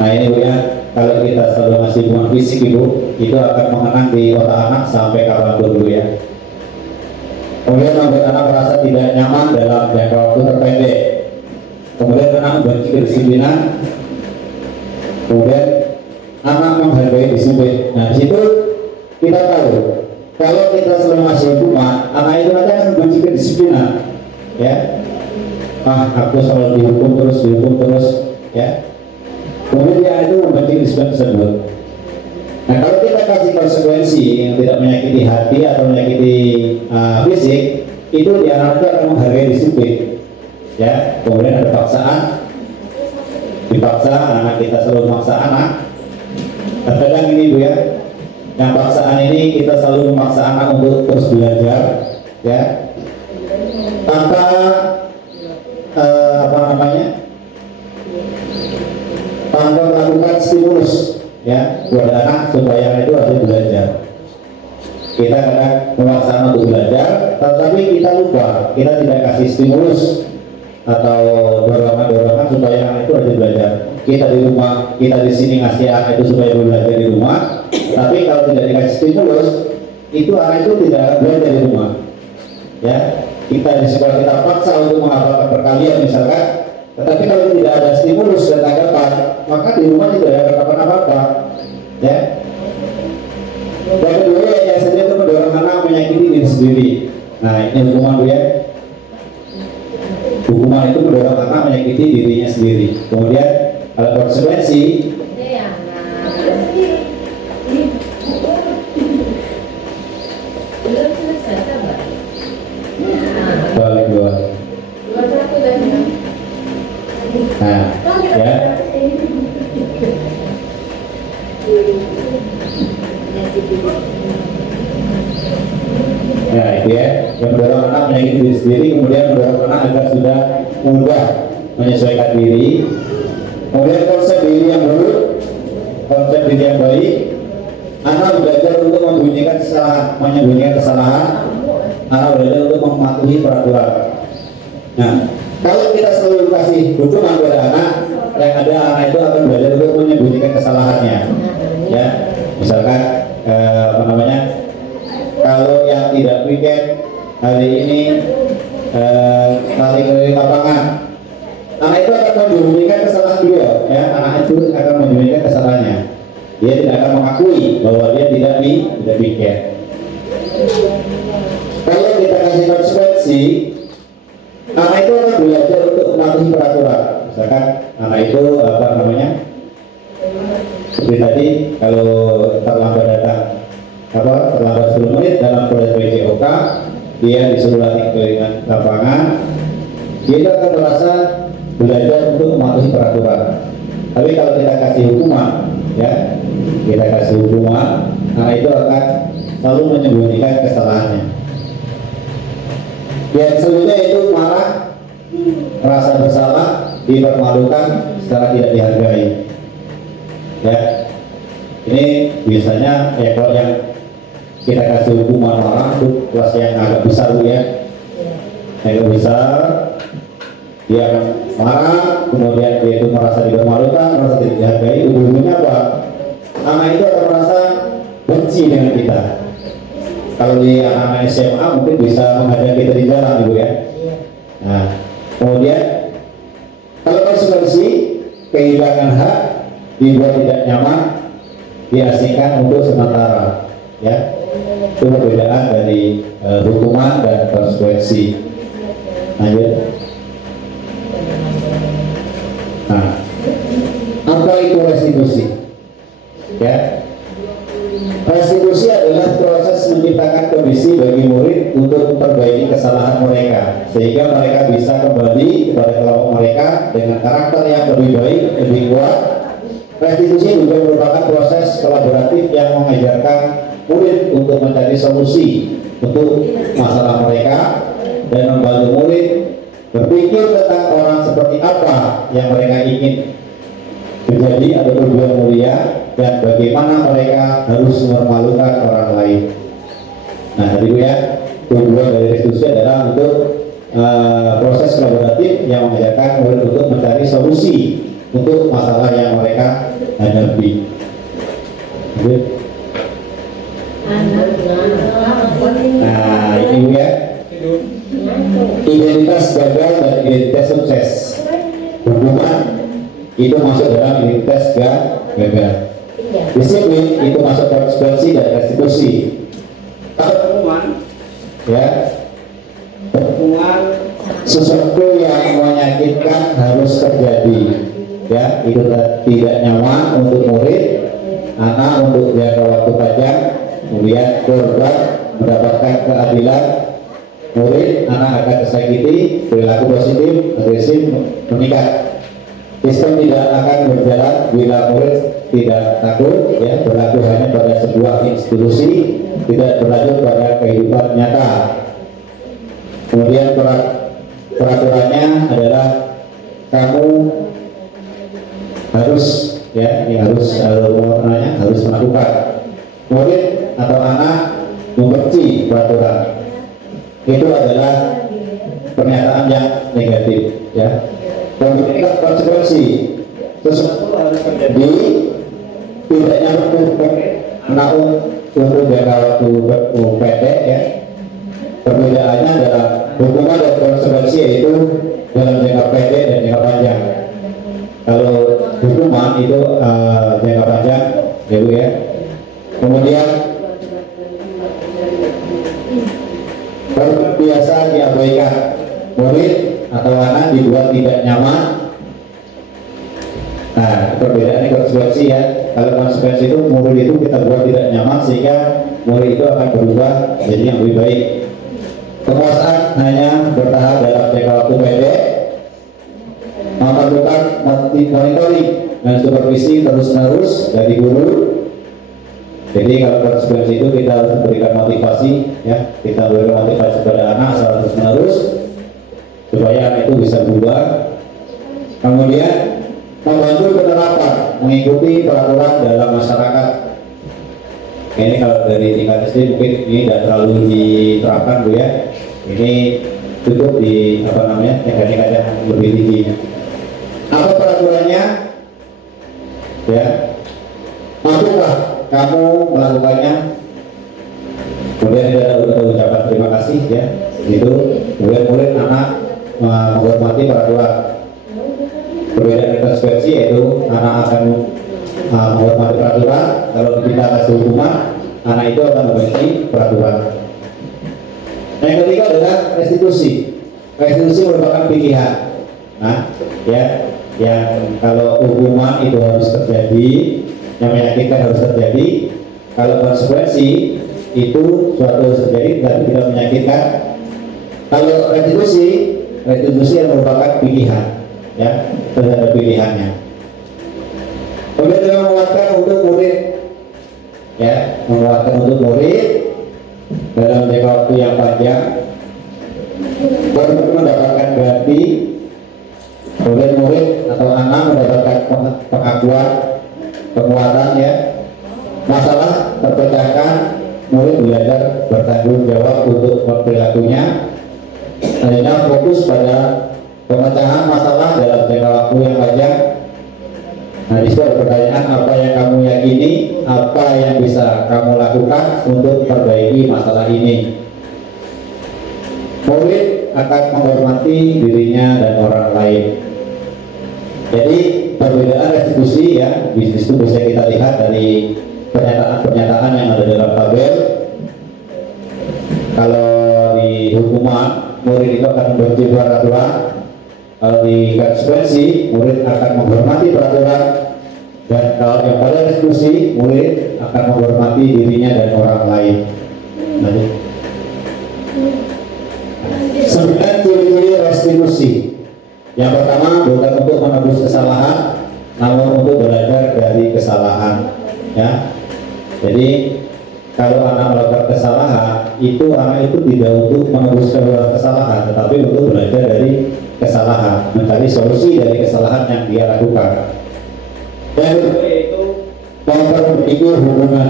Nah, ini, Bu, ya. Kalau kita selalu ngasih hukuman fisik, Ibu, itu akan mengenang di otak anak sampai kapanpun, Bu, ya. Kemudian membuat anak merasa tidak nyaman dalam jangka waktu terpendek. Kemudian anak membenci kedisiplinan. Kemudian anak menghargai disiplin. Nah, di situ kita tahu kalau kita selalu ngasih hukuman, anak itu nanti akan membenci kedisiplinan, ya. Aku selalu dihukum terus, ya. kemudian dia itu membenci disiplin tersebut. Nah, kalau kita kasih konsekuensi yang tidak menyakiti hati atau menyakiti fisik, itu dia anak itu akan menghargai disiplin. Ya, kemudian ada paksaan, dipaksa anak kita selalu memaksa anak. Terkadang ini Bu ya, yang paksaan ini kita selalu memaksa anak untuk terus belajar, ya, tanpa tanpa melakukan stimulus, ya, kepada anak supaya anak itu harus belajar. Kita kadang memaksa anak untuk belajar, tetapi kita lupa, kita tidak kasih stimulus atau dorongan-dorongan supaya anak itu harus belajar. Kita di rumah, kita di sini ngasih anak itu supaya belajar di rumah, tapi kalau tidak dikasih stimulus, itu anak itu tidak belajar di rumah. Ya, kita di sekolah kita paksa untuk menghafalkan perkalian misalkan, tetapi kalau tidak ada stimulus dan tanggapan, maka di rumah tidak ada tanggapan apa-apa. Ya. Dan kedua, yang saja itu mendorong anak menyakiti diri sendiri. Nah, ini hukuman Bu ya. Hukuman itu mendorong anak menyakiti dirinya sendiri. Kemudian ada konsekuensi. Balik dua. Nah, ya. Nah, itu ya, yang mendorong anak menyakiti diri sendiri, kemudian mendorong anak agar sudah mudah menyesuaikan diri. Kemudian konsep diri yang buruk, konsep diri yang baik, anak belajar untuk menyembunyikan kesalahan, anak belajar untuk mematuhi peraturan. Nah, kalau kita selalu kasih hukuman kepada anak, yang ada anak itu akan belajar untuk menyembunyikan kesalahannya. Ya, misalkan kalau yang tidak weekend hari ini kali keliling lapangan, anak itu akan menyembunyikan kesalahan beliau, ya, anak itu akan menyembunyikan kesalahannya. Dia tidak akan mengakui bahwa dia tidak weekend. Kalau kita kasih konsekuensi, anak itu akan belajar untuk mematuhi peraturan. Misalkan anak itu seperti tadi, kalau terlambat datang terlambat 10 menit dalam proses PJOK, dia disuruh latih keliling lapangan, dia akan merasa belajar untuk mematuhi peraturan. Tapi kalau kita kasih hukuman, ya, kita kasih hukuman, anak itu akan selalu menyembunyikan kesalahannya. Yang selanjutnya itu marah, merasa bersalah, dipermalukan, secara tidak dihargai. Ya, ini biasanya ya kalau yang kita kasih hukuman marah itu kelas yang agak besar Bu ya, agak besar, dia akan marah, kemudian dia itu merasa dipermalukan, merasa tidak dihargai. Ujung-ujungnya apa? Anak itu akan merasa benci dengan kita. Kalau di anak-anak SMA mungkin bisa menghadang kita di jalan Ibu ya. Nah, kemudian kalau konsekuensi kehilangan hak, dibuat tidak nyaman, diasingkan untuk sementara, ya. Itu perbedaan dari hukuman dan konsekuensi. Lanjut. Nah, apa itu restitusi? Ya, restitusi adalah proses menciptakan kondisi bagi murid untuk memperbaiki kesalahan mereka, sehingga mereka bisa kembali kepada kelompok mereka dengan karakter yang lebih baik, lebih kuat. Restitusi juga merupakan proses kolaboratif yang mengajarkan murid untuk mencari solusi untuk masalah mereka dan membantu murid berpikir tentang orang seperti apa yang mereka ingin menjadi atau berbuat mulia, dan bagaimana mereka harus mempermalukan orang lain. Nah, tadi Bu ya, tujuan dari restitusi adalah untuk proses kolaboratif yang mengajarkan murid untuk mencari solusi untuk masalah yang mereka hadapi. Nah, ini Bu ya, identitas gagal dan identitas sukses. Hukuman itu masuk dalam identitas gagal. Disiplin itu masuk konsekuensi dan restitusi. Kalau hukuman, ya, hukuman sesuatu yang menyakitkan harus terjadi. ya itu tidak nyaman untuk murid, anak untuk jangka waktu panjang, kemudian korban mendapatkan keadilan, murid, anak akan tersakiti, perilaku positif, agresif meningkat. Sistem tidak akan berjalan bila murid tidak takut, ya, berlaku hanya pada sebuah institusi, tidak berlanjut pada kehidupan nyata. Kemudian peraturannya adalah kamu harus, ya, ini harus melakukan. Murid atau anak membenci peraturan, itu adalah pernyataan yang negatif, ya. Memberikan konsekuensi sesuatu harus terjadi, tidak nyaman untuk jangka waktu pendek, ya. Perbedaannya adalah hukuman dan konsekuensi yaitu dalam jangka pendek dan jangka panjang. Kalau hukuman itu jangka panjang, ya Bu, ya. Kemudian biasa diabaikan, murid atau anak dibuat tidak nyaman. Nah, perbedaannya konsekuensi, ya. Kalau konsekuensi itu murid itu kita buat tidak nyaman sehingga murid itu akan berubah jadi yang lebih baik. Penguasaan hanya bertahan dalam jangka waktu pendek, memerlukan monitoring dan supervisi terus-menerus dari guru. Jadi kalau konsekuensi itu kita harus memberikan motivasi, ya, kita berikan motivasi kepada anak secara terus-menerus supaya anak itu bisa berubah. Kemudian membantu penerapan, mengikuti peraturan dalam masyarakat. Ini kalau dari tingkat SD mungkin ini tidak terlalu diterapkan, Bu, ya. Ini cukup di tingkat-tingkat yang lebih tinggi. Apa peraturannya? Ya, mampukah kamu melakukannya? Kemudian tidak ada ucapan terima kasih, ya. Itu kemudian murid anak menghormati peraturan. Perbedaan konsekuensi yaitu anak akan menghormati peraturan. Kalau kita kasih hukuman, anak itu akan membenci peraturan. Yang ketiga adalah restitusi. Restitusi merupakan pilihan. Nah, ya, yang kalau hukuman itu harus terjadi, yang menyakitkan harus terjadi. Kalau konsekuensi itu suatu terjadi tapi tidak menyakitkan. Kalau restitusi yang merupakan pilihan, ya, terhadap pilihannya. Kemudian juga menguatkan untuk murid, ya, menguatkan untuk murid dalam jangka waktu yang panjang, baru mendapatkan ganti. Kemudian murid atau anak mendapatkan pengakuan, penguatan, ya. Masalah terpecahkan, murid belajar bertanggung jawab untuk perilakunya. Hanya fokus pada pemecahan masalah dalam jangka waktu yang panjang. Nah, disitu ada pertanyaan, apa yang kamu yakini, apa yang bisa kamu lakukan untuk perbaiki masalah ini. Murid akan menghormati dirinya dan orang lain. Jadi perbedaan restitusi, ya, di situ bisa kita lihat dari pernyataan-pernyataan yang ada dalam tabel. Kalau di hukuman, murid itu akan membenci peraturan. Kalau di konsekuensi, murid akan menghormati peraturan. Dan kalau yang pada restitusi, murid akan menghormati dirinya dan orang lain. Nanti 9 ciri-ciri restitusi. Yang pertama, bukan untuk menebus kesalahan, namun untuk belajar dari kesalahan, ya. Jadi kalau anak melakukan kesalahan, itu anak itu tidak untuk menebus kesalahan, tetapi untuk belajar dari kesalahan, mencari solusi dari kesalahan yang dia lakukan. Dan yaitu memperbaiki hubungan.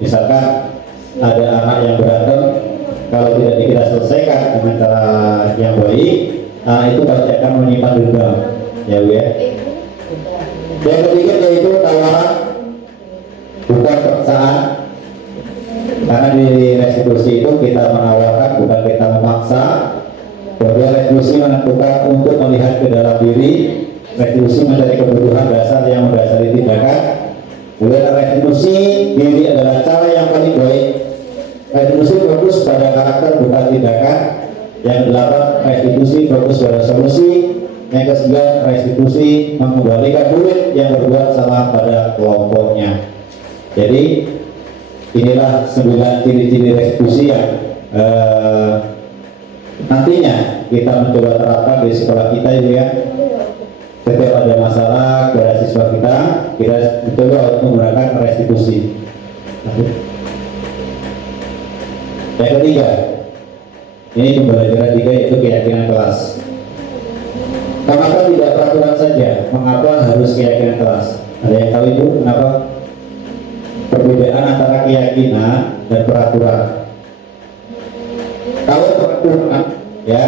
Misalkan ada anak yang berantem, kalau tidak kita selesaikan dengan cara yang baik, itu pasti akan menyimpan dendam, ya, Bu, ya. Yang ketiga yaitu tawaran, bukan paksaan. Karena di restitusi itu kita menawarkan, bukan kita memaksa. Kemudian restitusi menentukan untuk melihat ke dalam diri. Restitusi mencari kebutuhan dasar yang mendasari tindakan. Kemudian restitusi diri adalah cara yang paling baik. Restitusi fokus pada karakter bukan tindakan. Yang 8, restitusi fokus pada solusi. yang ke-9 restitusi mengembalikan murid yang berbuat salah pada kelompoknya. Jadi inilah 9 ciri-ciri restitusi yang nantinya kita mencoba terapkan di sekolah kita itu ya. Setiap ada masalah kepada siswa kita mencoba untuk menggunakan restitusi. Yang ketiga, ini pembelajaran 3 yaitu keyakinan kelas. Kenapa tidak peraturan saja? Mengapa harus keyakinan kelas? Ada yang tahu itu kenapa? Perbedaan antara keyakinan dan peraturan. Kalau peraturan, ya,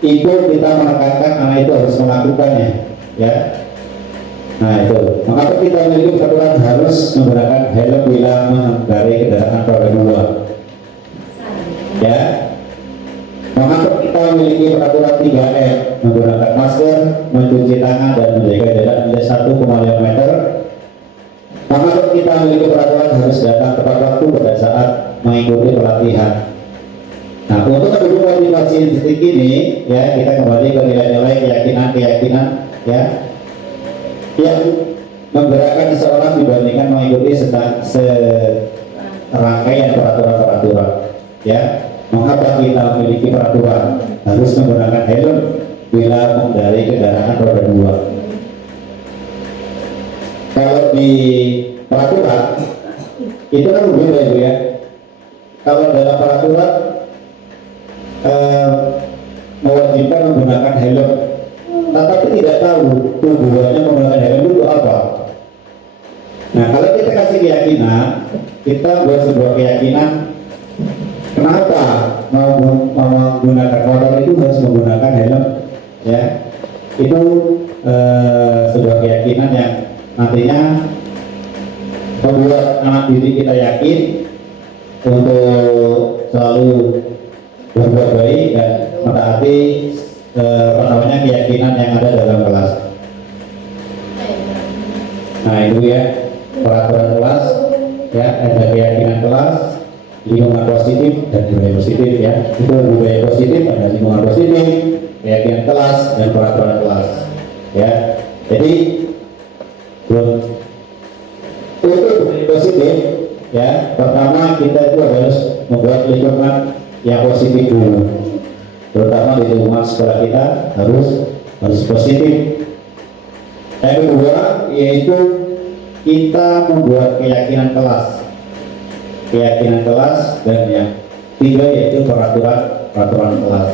itu kita menekankan anak itu harus melakukannya, ya. Nah itu, mengapa kita memiliki peraturan harus menggunakan helm bila mengendarai kendaraan roda 2, ya. Mengapa kita memiliki peraturan 3M menggunakan masker, mencuci tangan dan menjaga jarak menjadi 1,5 meter? Mengapa kita memiliki peraturan harus datang tepat waktu pada saat mengikuti pelatihan? Nah, untuk mendukung motivasi titik ini, ya kita kembali ke nilai-nilai keyakinan, ya, yang menggerakkan seseorang dibandingkan mengikuti serangkaian peraturan-peraturan, ya. Mengapa kita memiliki peraturan harus menggunakan helm bila mengendarai kendaraan roda 2? Kalau di peraturan itu kan berbeda ya. Kalau dalam peraturan mewajibkan menggunakan helm, tetapi tidak tahu tujuannya menggunakan helm itu apa. Nah, kalau kita kasih keyakinan, kita buat sebuah keyakinan. Kenapa mau menggunakan motor itu harus menggunakan helm? Ya, itu sebuah keyakinan yang nantinya membuat anak didik kita yakin untuk selalu berbuat baik dan mentaati keyakinan yang ada dalam kelas. Nah itu ya peraturan kelas, ya ada keyakinan kelas, lingkungan positif dan budaya positif ya. Itu budaya positif, ada lingkungan positif, keyakinan kelas dan peraturan kelas. Ya, jadi untuk budaya positif, ya pertama kita itu harus membuat lingkungan yang positif dulu. Terutama di lingkungan sekolah kita harus positif. Yang kedua yaitu kita membuat keyakinan kelas dan yang tiga yaitu peraturan kelas.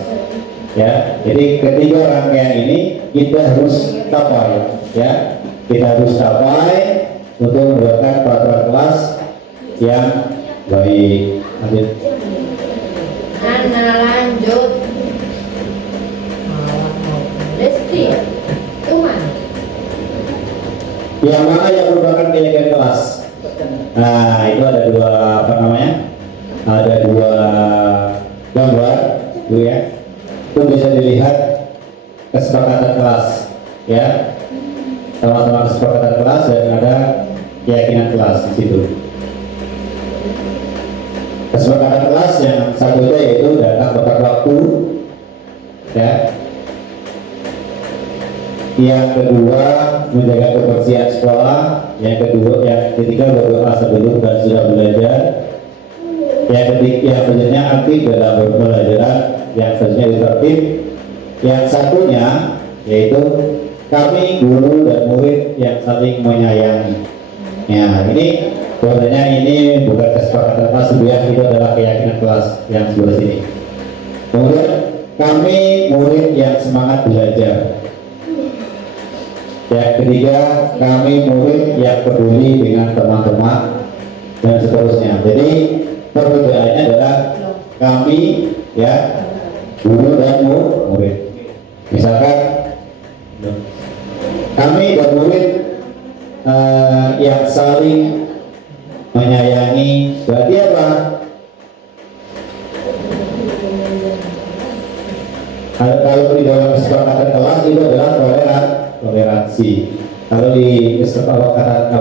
Ya, jadi ketiga rangkaian ini kita harus capai, ya kita harus capai untuk membuatkan peraturan kelas yang baik. Lanjut. Lanjut. Lesti, Tuhan. Yang mana yang merupakan keyakinan kelas? Nah, itu ada dua ada dua gambar, itu ya. Itu bisa dilihat kesepakatan kelas, ya. Sama-sama kesepakatan kelas dan ada keyakinan kelas di situ. Kesepakatan kelas yang satu itu yaitu datang tepat waktu, ya. Yang kedua menjaga kebersihan sekolah, yang ketiga berdoa sebelum dan sudah belajar, yang selanjutnya aktif dalam pembelajaran, yang selanjutnya tertib, yang satunya yaitu kami guru dan murid yang saling menyayangi. Ya ini sebenarnya ini bukan kesepakatan kelas, sebenarnya itu adalah keyakinan kelas yang sebelah sini. Kemudian kami murid yang semangat belajar. Yang ketiga, kami murid yang peduli dengan teman-teman dan seterusnya. Jadi perbedaannya adalah kami, ya, guru dan murid. Misalkan kami dan murid yang saling menyayangi, berarti apa? Kalau di dalam kesepakatan kelas itu adalah toleransi. Kalau di kesepakatan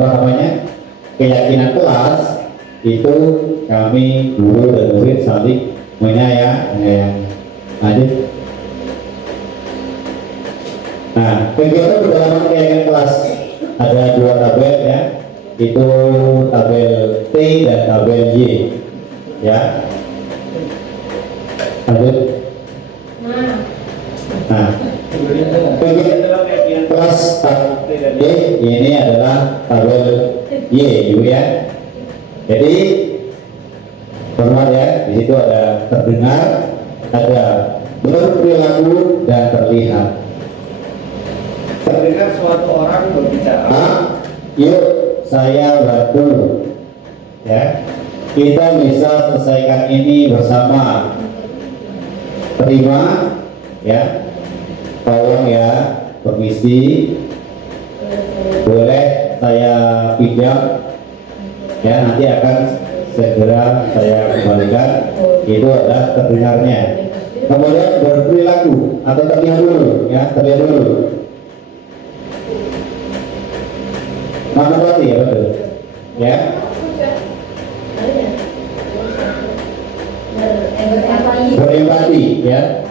keyakinan kelas itu kami guru dan murid saling menyayangi. Lanjut. Nah, kegiatan pendalaman keyakinan kelas ada dua tabel ya, itu tabel T dan tabel Y ya. Lanjut. Nah, kegiatan kelas tabel Y ini adalah tabel Y gitu ya. Jadi hormat ya, di situ ada terdengar, ada berperilaku dan terlihat. Terdengar suatu orang berbicara. Yuk saya bantu ya, kita bisa selesaikan ini bersama. Terima ya, tolong ya, permisi, boleh saya pinjam ya, nanti akan segera saya kembalikan. Itu adalah terdengarnya. Kemudian berperilaku atau terlihat dulu ya, terlihat dulu. Mana berarti ya, betul ya. Berempati ya,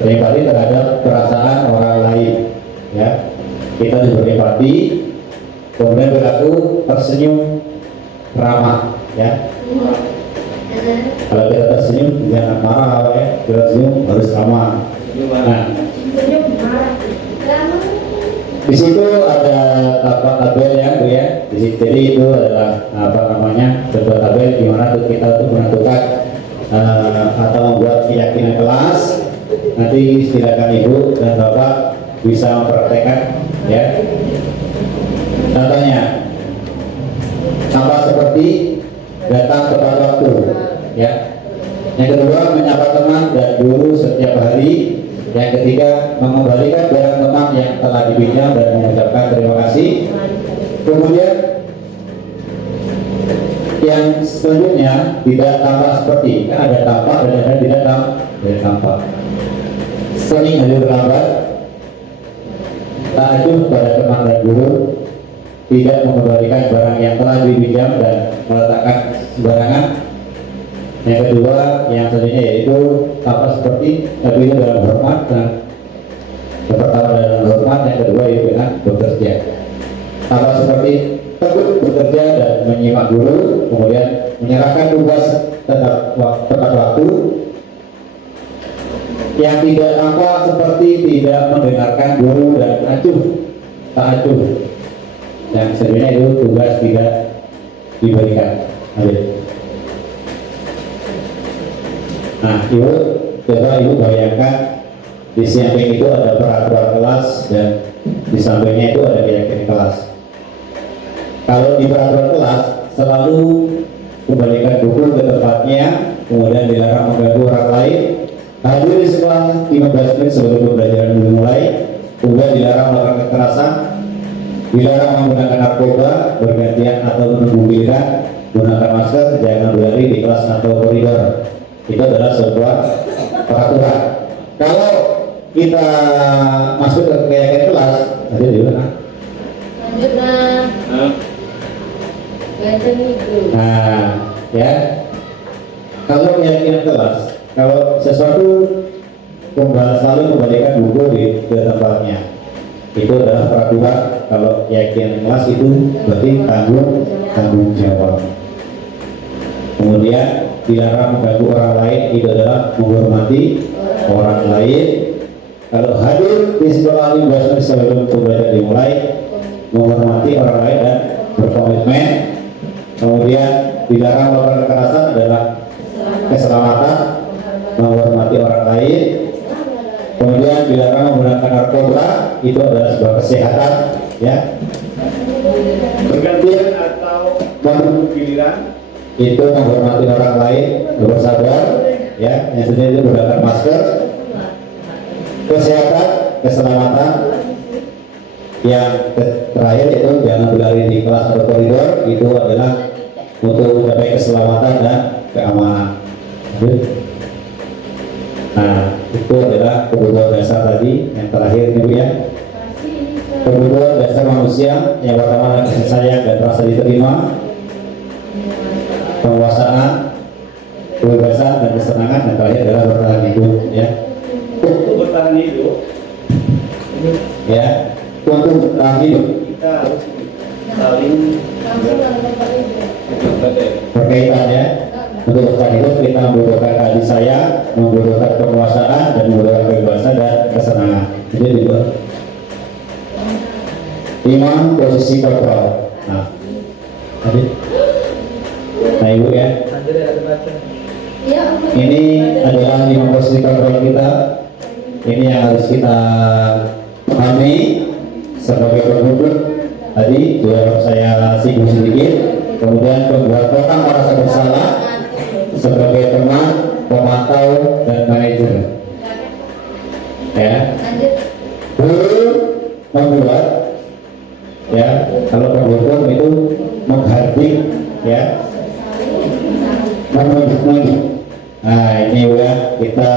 berempati terhadap perasaan orang lain ya. Kita berempati, kemudian berlaku tersenyum ramah ya. Kalau kita tersenyum jangan marah ya, kita tersenyum harus ramah. Nah, di situ ada tabel ya, Bu ya. Jadi itu adalah apa namanya, sebuah tabel di mana kita untuk menentukan atau membuat keyakinan kelas. Nanti silakan Ibu dan Bapak bisa mempraktekkan ya. Contohnya, sama seperti datang tepat waktu ya. Yang kedua, menyapa teman dan guru setiap hari. Yang ketiga, mengembalikan barang teman yang telah dipinjam dan mengucapkan terima kasih. Kemudian yang selanjutnya, tidak tampak seperti, kan ada tampak dan ada tidak tampak. Sering hadir terlambat, tak acuh pada teman dan guru, tidak mengembalikan barang yang telah dipinjam dan meletakkan sembarangan. Yang kedua, yang selanjutnya yaitu tampak seperti, tapi itu dalam hormat. Dan yang pertama dalam hormat, yang kedua yaitu dengan bekerja. Tampak seperti teguh bekerja dan menyimak guru, kemudian menyerahkan tugas tepat waktu. Yang tidak tampak seperti tidak mendengarkan guru dan tak acuh. Yang sebenarnya itu tugas tidak diberikan. Ayo. Nah, coba Ibu bayangkan di samping itu ada peraturan kelas dan di sampingnya itu ada keyakinan kelas. Kalau di peraturan kelas selalu kembalikan buku ke tempatnya, kemudian dilarang mengganggu orang lain, hadir di sekolah 15 menit sebelum pembelajaran dimulai, kemudian dilarang melakukan kekerasan, dilarang menggunakan narkoba, bergantian atau menunggu giliran, gunakan masker, jangan berlari di kelas atau koridor. Itu adalah sebuah peraturan. Kalau kita masuk ke keyakinan kelas, ada di mana? Lanjut Nah, ya. Kalau keyakinan kelas, kalau sesuatu selalu kembalikan buku ke tempatnya. Itu adalah peraturan. Kalau keyakinan kelas itu berarti tanggung jawab. Kemudian dilarang mengganggu orang lain, itu adalah menghormati orang lain. Kalau hadir di sekolah 15 menit sebelum pembelajaran dimulai, menghormati orang lain dan berkomitmen. Kemudian dilarang melakukan kekerasan adalah keselamatan, menghormati orang lain. Kemudian dilarang menggunakan narkoba, itu adalah sebuah kesehatan ya. Bergantian atau menunggu giliran, itu menghormati orang lain, bersabar ya. Yang sendiri itu menggunakan masker. Kesehatan, keselamatan. Yang terakhir itu jangan berlari di kelas atau koridor, itu adalah untuk mencapai keselamatan dan keamanan. Nah, itu adalah kebutuhan dasar tadi. Yang terakhir ini ya, kebutuhan dasar manusia. Yang pertama adalah kasih sayang dan rasa diterima, penguasaan, kebebasan dan kesenangan, dan terakhir adalah bertahan hidup ya. untuk bertahan hidup Selama hidup kita harus saling berkaitan ya. Untuk urusan hidup kita membutuhkan kasih sayang, membutuhkan kekuasaan, dan membutuhkan kebebasan dan kesenangan. Itu juga. 5. Posisi korporal. Nah, ibu ya. Ini adalah 5 posisi kontrol kita. Ini yang harus kita pahami sebagai penduduk. Tadi sudah saya singgung sedikit. Kemudian membuat orang merasa bersalah sebagai teman, pemantau, dan manajer. Ya. Membuat. Ya. Kalau penduduk itu menghardik. Ya. Menunjuk. Nah ini ya kita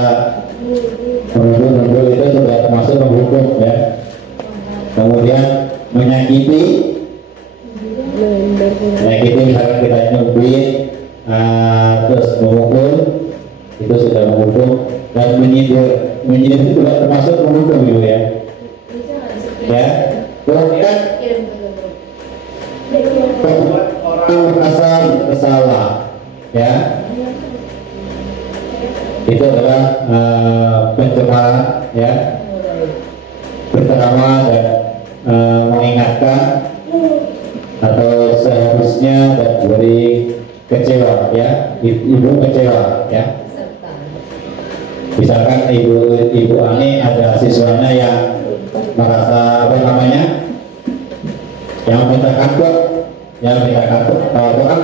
penduduk itu sudah termasuk menghukum ya. Kemudian menyakiti misalkan kita nyumpit, terus memukul, itu sudah menghukum. Dan menyindir itu juga termasuk menghukum gitu ya. Ya, kemudian membuat orang merasa bersalah ya. Itu adalah pencemaran ya, berterama dan mengingatkan atau seharusnya dan beri kecewa ya, ibu kecewa ya. Misalkan ibu Ani ada siswanya yang merasa apa namanya, yang minta kantor orang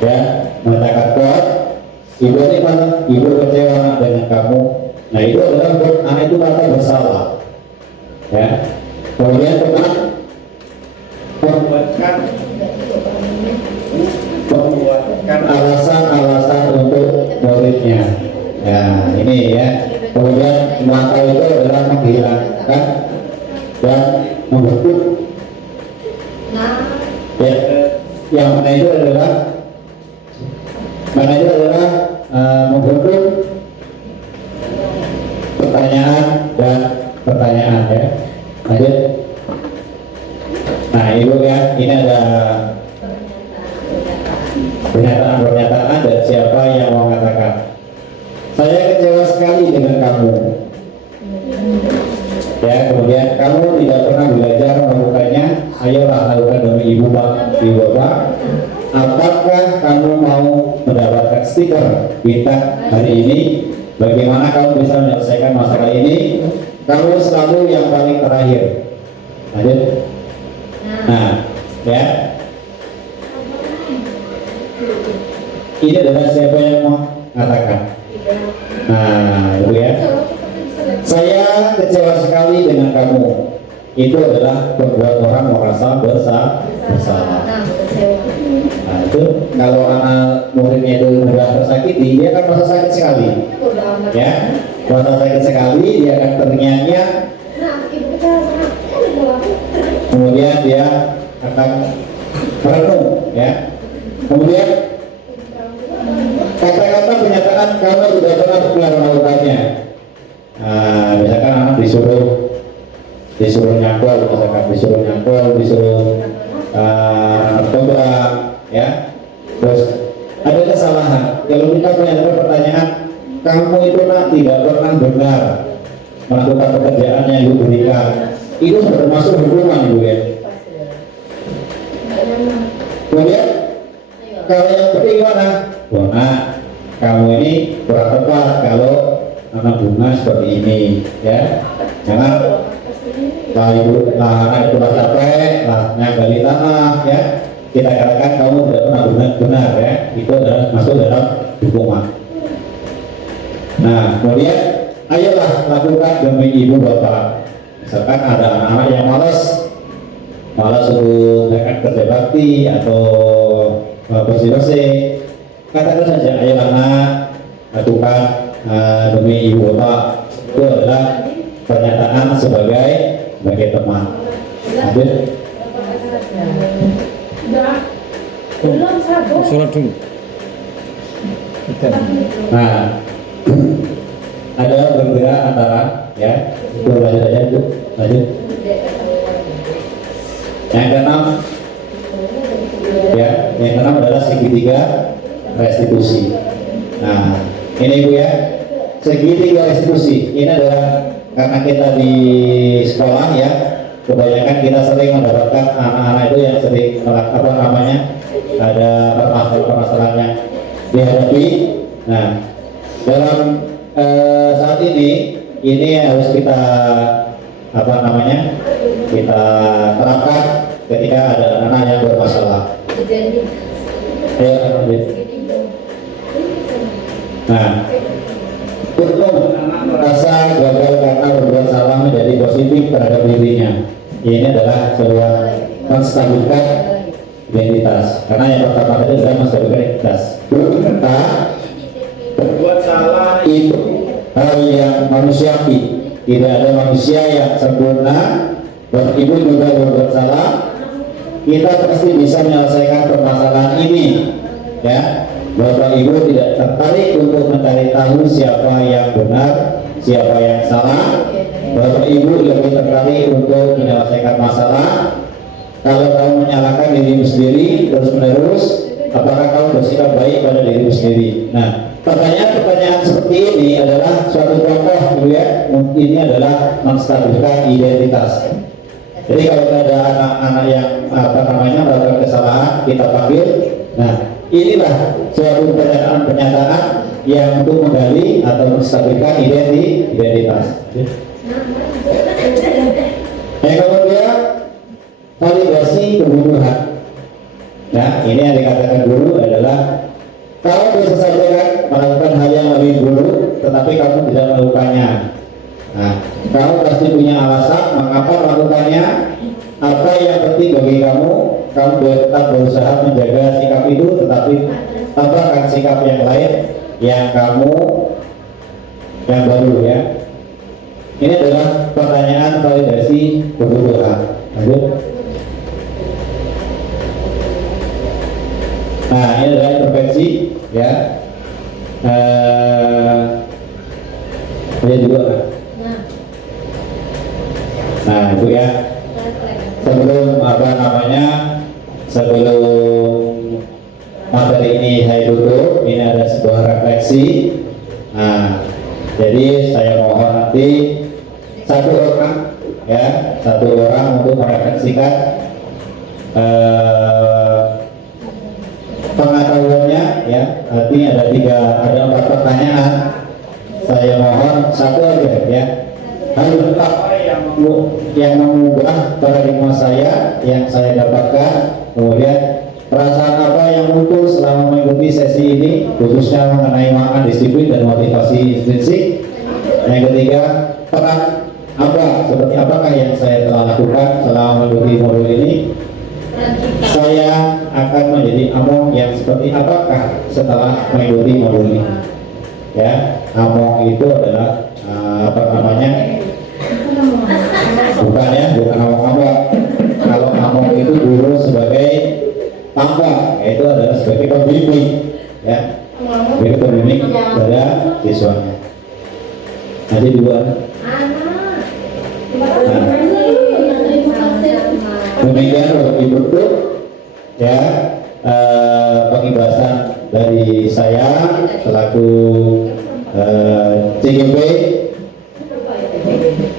ya, minta kantor, ibu ini mana, ibu kecewa dengan kamu. Nah itu adalah anak itu merasa bersalah ya. Kemudian membuatkan alasan-alasan untuk muridnya. Ya ini ya. Kemudian mata itu adalah menghilangkan dan membentuk. Ya, yang mana itu adalah membentuk pertanyaan dan pertanyaan ya. Lanjut. Nah ibu ya, ini ada pernyataan dan siapa yang mau mengatakan, saya kecewa sekali dengan kamu ya. Kemudian kamu tidak pernah belajar melakukannya, ayolah lakukan demi ibu bapak. Apakah kamu mau mendapatkan stiker bintang hari ini? Bagaimana kamu bisa menyelesaikan masalah ini? Kamu selalu yang paling terakhir. Lanjut. Nah ya, ini adalah siapa yang mau mengatakan. Nah ibu ya, saya kecewa sekali dengan kamu. Itu adalah membuat orang merasa bersalah. Nah itu kalau anak muridnya itu sudah tersakiti, dia akan merasa sakit sekali ya, merasa sakit sekali, dia akan terngiang-ngiang. Kemudian dia akan merenung ya. Kemudian kata-kata pernyataan kamu tidak pernah melakukannya. Nah, misalkan anak disuruh nyangkol, disuruh tobak ya. Terus ada kesalahan. Kalau kita menyatakan pertanyaan, kamu itu tidak pernah benar melakukan pekerjaan yang diberikan, itu termasuk hukuman ibu ya. Kemudian kalau yang seperti gimana? Wah, nah, kamu ini kurang tepat kalau anak bunga seperti ini ya. Jangan anak itu capek, gali tanah ya. Kita katakan kamu tidak pernah benar ya. Itu adalah masuk dalam hukuman. Nah, kemudian ayolah lakukan demi ibu bapak. Misalkan ada anak-anak yang malas untuk kerja bakti atau bersih-bersih, katakan saja ayolah anak lakukan demi ibu bapak. Itu adalah pernyataan sebagai teman. Lanjut. Surat dulu. Nah, ada berbeda antara ya. Itu lanjut aja Bu, lanjut. Yang keenam, ya, yang keenam adalah segitiga restitusi. Nah, ini Bu ya, segitiga restitusi. Ini adalah karena kita di sekolah ya, kebanyakan kita sering mendapatkan anak-anak itu yang sering apa namanya ada permasalahan yang dihadapi. Nah, dalam saat ini harus kita apa namanya kita terapkan ketika ada anak yang bermasalah. Ya, nah, untuk anak merasa gagal karena berbuat salah menjadi positif terhadap dirinya, ini adalah sebuah menstabilkan identitas. Karena yang pertama tadi adalah menstabilkan identitas. Kita berbuat salah itu hal yang manusiawi. Tidak ada manusia yang sempurna. Bapak Ibu juga berbuat salah, kita pasti bisa menyelesaikan permasalahan ini. Ya, Bapak Ibu tidak tertarik untuk mencari tahu siapa yang benar, siapa yang salah. Bapak Ibu lebih tertarik untuk menyelesaikan masalah. Kalau kamu menyalahkan dirimu sendiri terus menerus, apakah kamu bersikap baik pada dirimu sendiri? Nah, pertanyaan-pertanyaan seperti ini adalah suatu contoh, ya. Ini adalah menstabilkan identitas. Jadi kalau ada anak-anak yang apa namanya melakukan kesalahan, kita panggil. Nah, inilah suatu pernyataan yang untuk menggali atau menstabilkan identitas. Yang kemudian validasi kebutuhan. Nah, ini yang dikatakan guru adalah kamu bisa sampaikan melakukan hal yang lebih buruk, tetapi kamu tidak melakukannya. Nah, kamu pasti punya alasan mengapa melakukannya. Apa yang penting bagi kamu tetap berusaha menjaga sikap itu, tetapi tambahkan sikap yang lain yang kamu yang baru ya. Ini adalah pertanyaan validasi kebutuhan. Lanjut. Nah, ini adalah intervensi ya. Ada juga. Nah, itu ya. Sebelum materi ini saya tutup, ini ada sebuah refleksi. Nah, jadi saya mohon nanti satu orang untuk merefleksikan pengetahuannya ya. Artinya ada 4 pertanyaan. Saya mohon satu aja ya. Hal apa yang mengubah paradigma saya yang saya dapatkan, kemudian perasaan apa yang muncul selama mengikuti sesi ini, khususnya mengenai makna disiplin dan motivasi intrinsik. Yang ketiga, peran seperti apakah yang saya telah lakukan selama mengikuti modul ini. Saya akan menjadi among yang seperti apakah setelah mengikuti modul ini. Ya, among itu adalah bukan among-among. Kalau among itu dulu sebagai tambah, yaitu adalah sebagai pembimbing, ya, sebagai pembimbing pada siswanya. Nanti dua. Demikian Ibu ya, pengibasan dari saya selaku CGP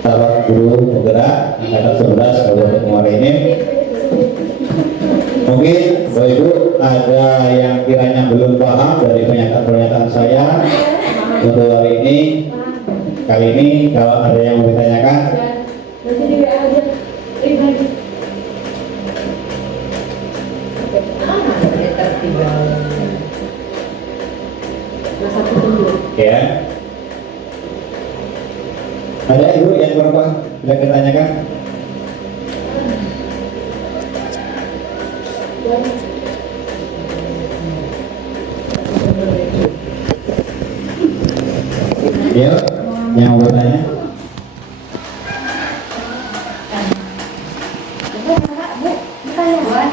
calon guru penggerak angkatan 11 Kabupaten Muara Enim. Mungkin Bapak Ibu ada yang kiranya belum paham dari pernyataan saya untuk hari ini. Kali ini kalau ada yang mau ditanyakan, ya. Ada Ibu yang berapa? Bila ditanyakan? Ya, yang mau bertanya?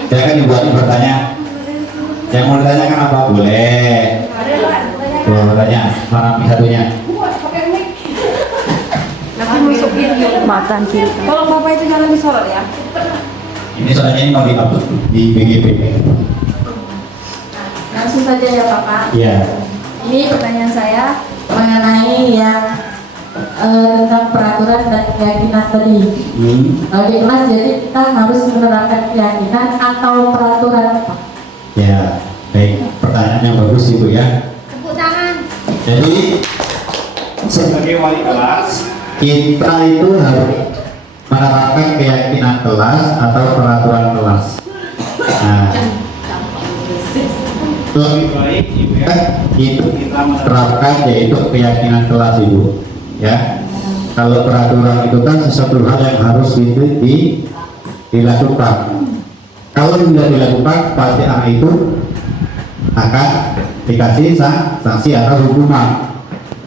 Silakan Ibu bertanya. Yang mau ditanyakan apa? Boleh. Boleh bertanya. Mana satunya? Makan kiri. Tolong Bapak itu jangan disorot ya. Ini soalnya ini mau di-upload di BGP. Langsung saja ya Bapak. Iya. Ini pertanyaan saya. Mengenai yang tentang peraturan dan keyakinan tadi. Kalau di kelas jadi kita harus menerapkan keyakinan atau peraturan Pak? Ya, baik. Pertanyaan yang bagus Ibu ya. Tepuk tangan. Jadi sebagai wali kelas kita itu harus menerapkan keyakinan kelas atau peraturan kelas. Nah, lebih baik Ibu ya itu kita menerapkan yaitu keyakinan kelas Ibu ya. Kalau peraturan itu kan sesuatu hal yang harus dilakukan. Kalau tidak dilakukan pasti anak itu akan dikasih sanksi atau hukuman.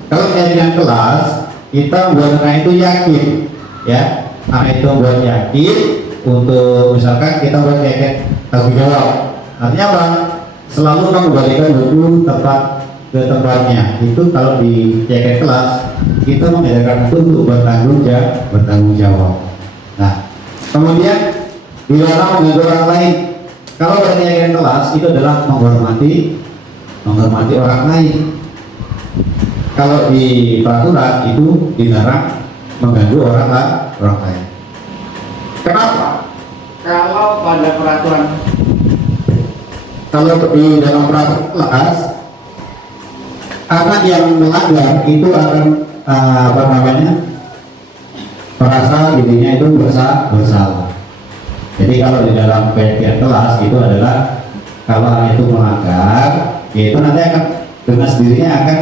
Kalau keyakinan kelas kita buat anak itu yakin ya, anak itu buat yakin untuk misalkan kita buat yakin tanggung jawab. Artinya apa? Selalu mengembalikan buku tepat ke tempatnya. Itu kalau di keyakinan kelas kita mengajarkan itu untuk bertanggung jawab. Nah, kemudian dilarang mengganggu orang lain. Kalau pada keyakinan kelas itu adalah menghormati orang lain. Kalau di peraturan itu dilarang mengganggu orang lain. Kenapa? Kalau pada peraturan, kalau di dalam peraturan kelas, anak yang melanggar itu akan merasa dirinya itu bersalah. Jadi kalau di dalam keyakinan kelas itu adalah kalau anak itu melanggar, itu nanti akan dengan sendirinya akan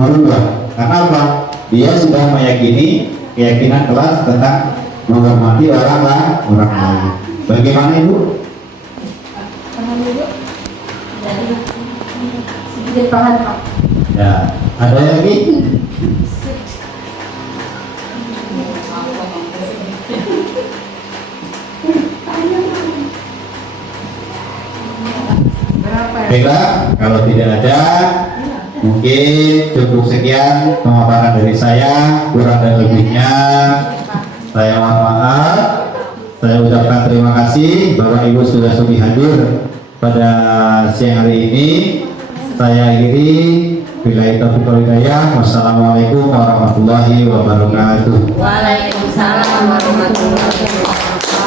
merubah. Karena apa? Dia sudah meyakini keyakinan kelas tentang menghormati orang lain. Bagaimana itu? Paham dulu. Jadi sedikit paham Pak. Ya, ada lagi? Baiklah, kalau tidak ada, mungkin cukup sekian pemaparan dari saya. Kurang dan lebihnya, saya mohon maaf. Saya ucapkan terima kasih Bapak Ibu sudah sudi hadir pada siang hari ini. Saya akhiri. Billahi taufiq wal hidayah. Wassalamualaikum warahmatullahi wabarakatuh. Waalaikumsalam warahmatullahi wabarakatuh.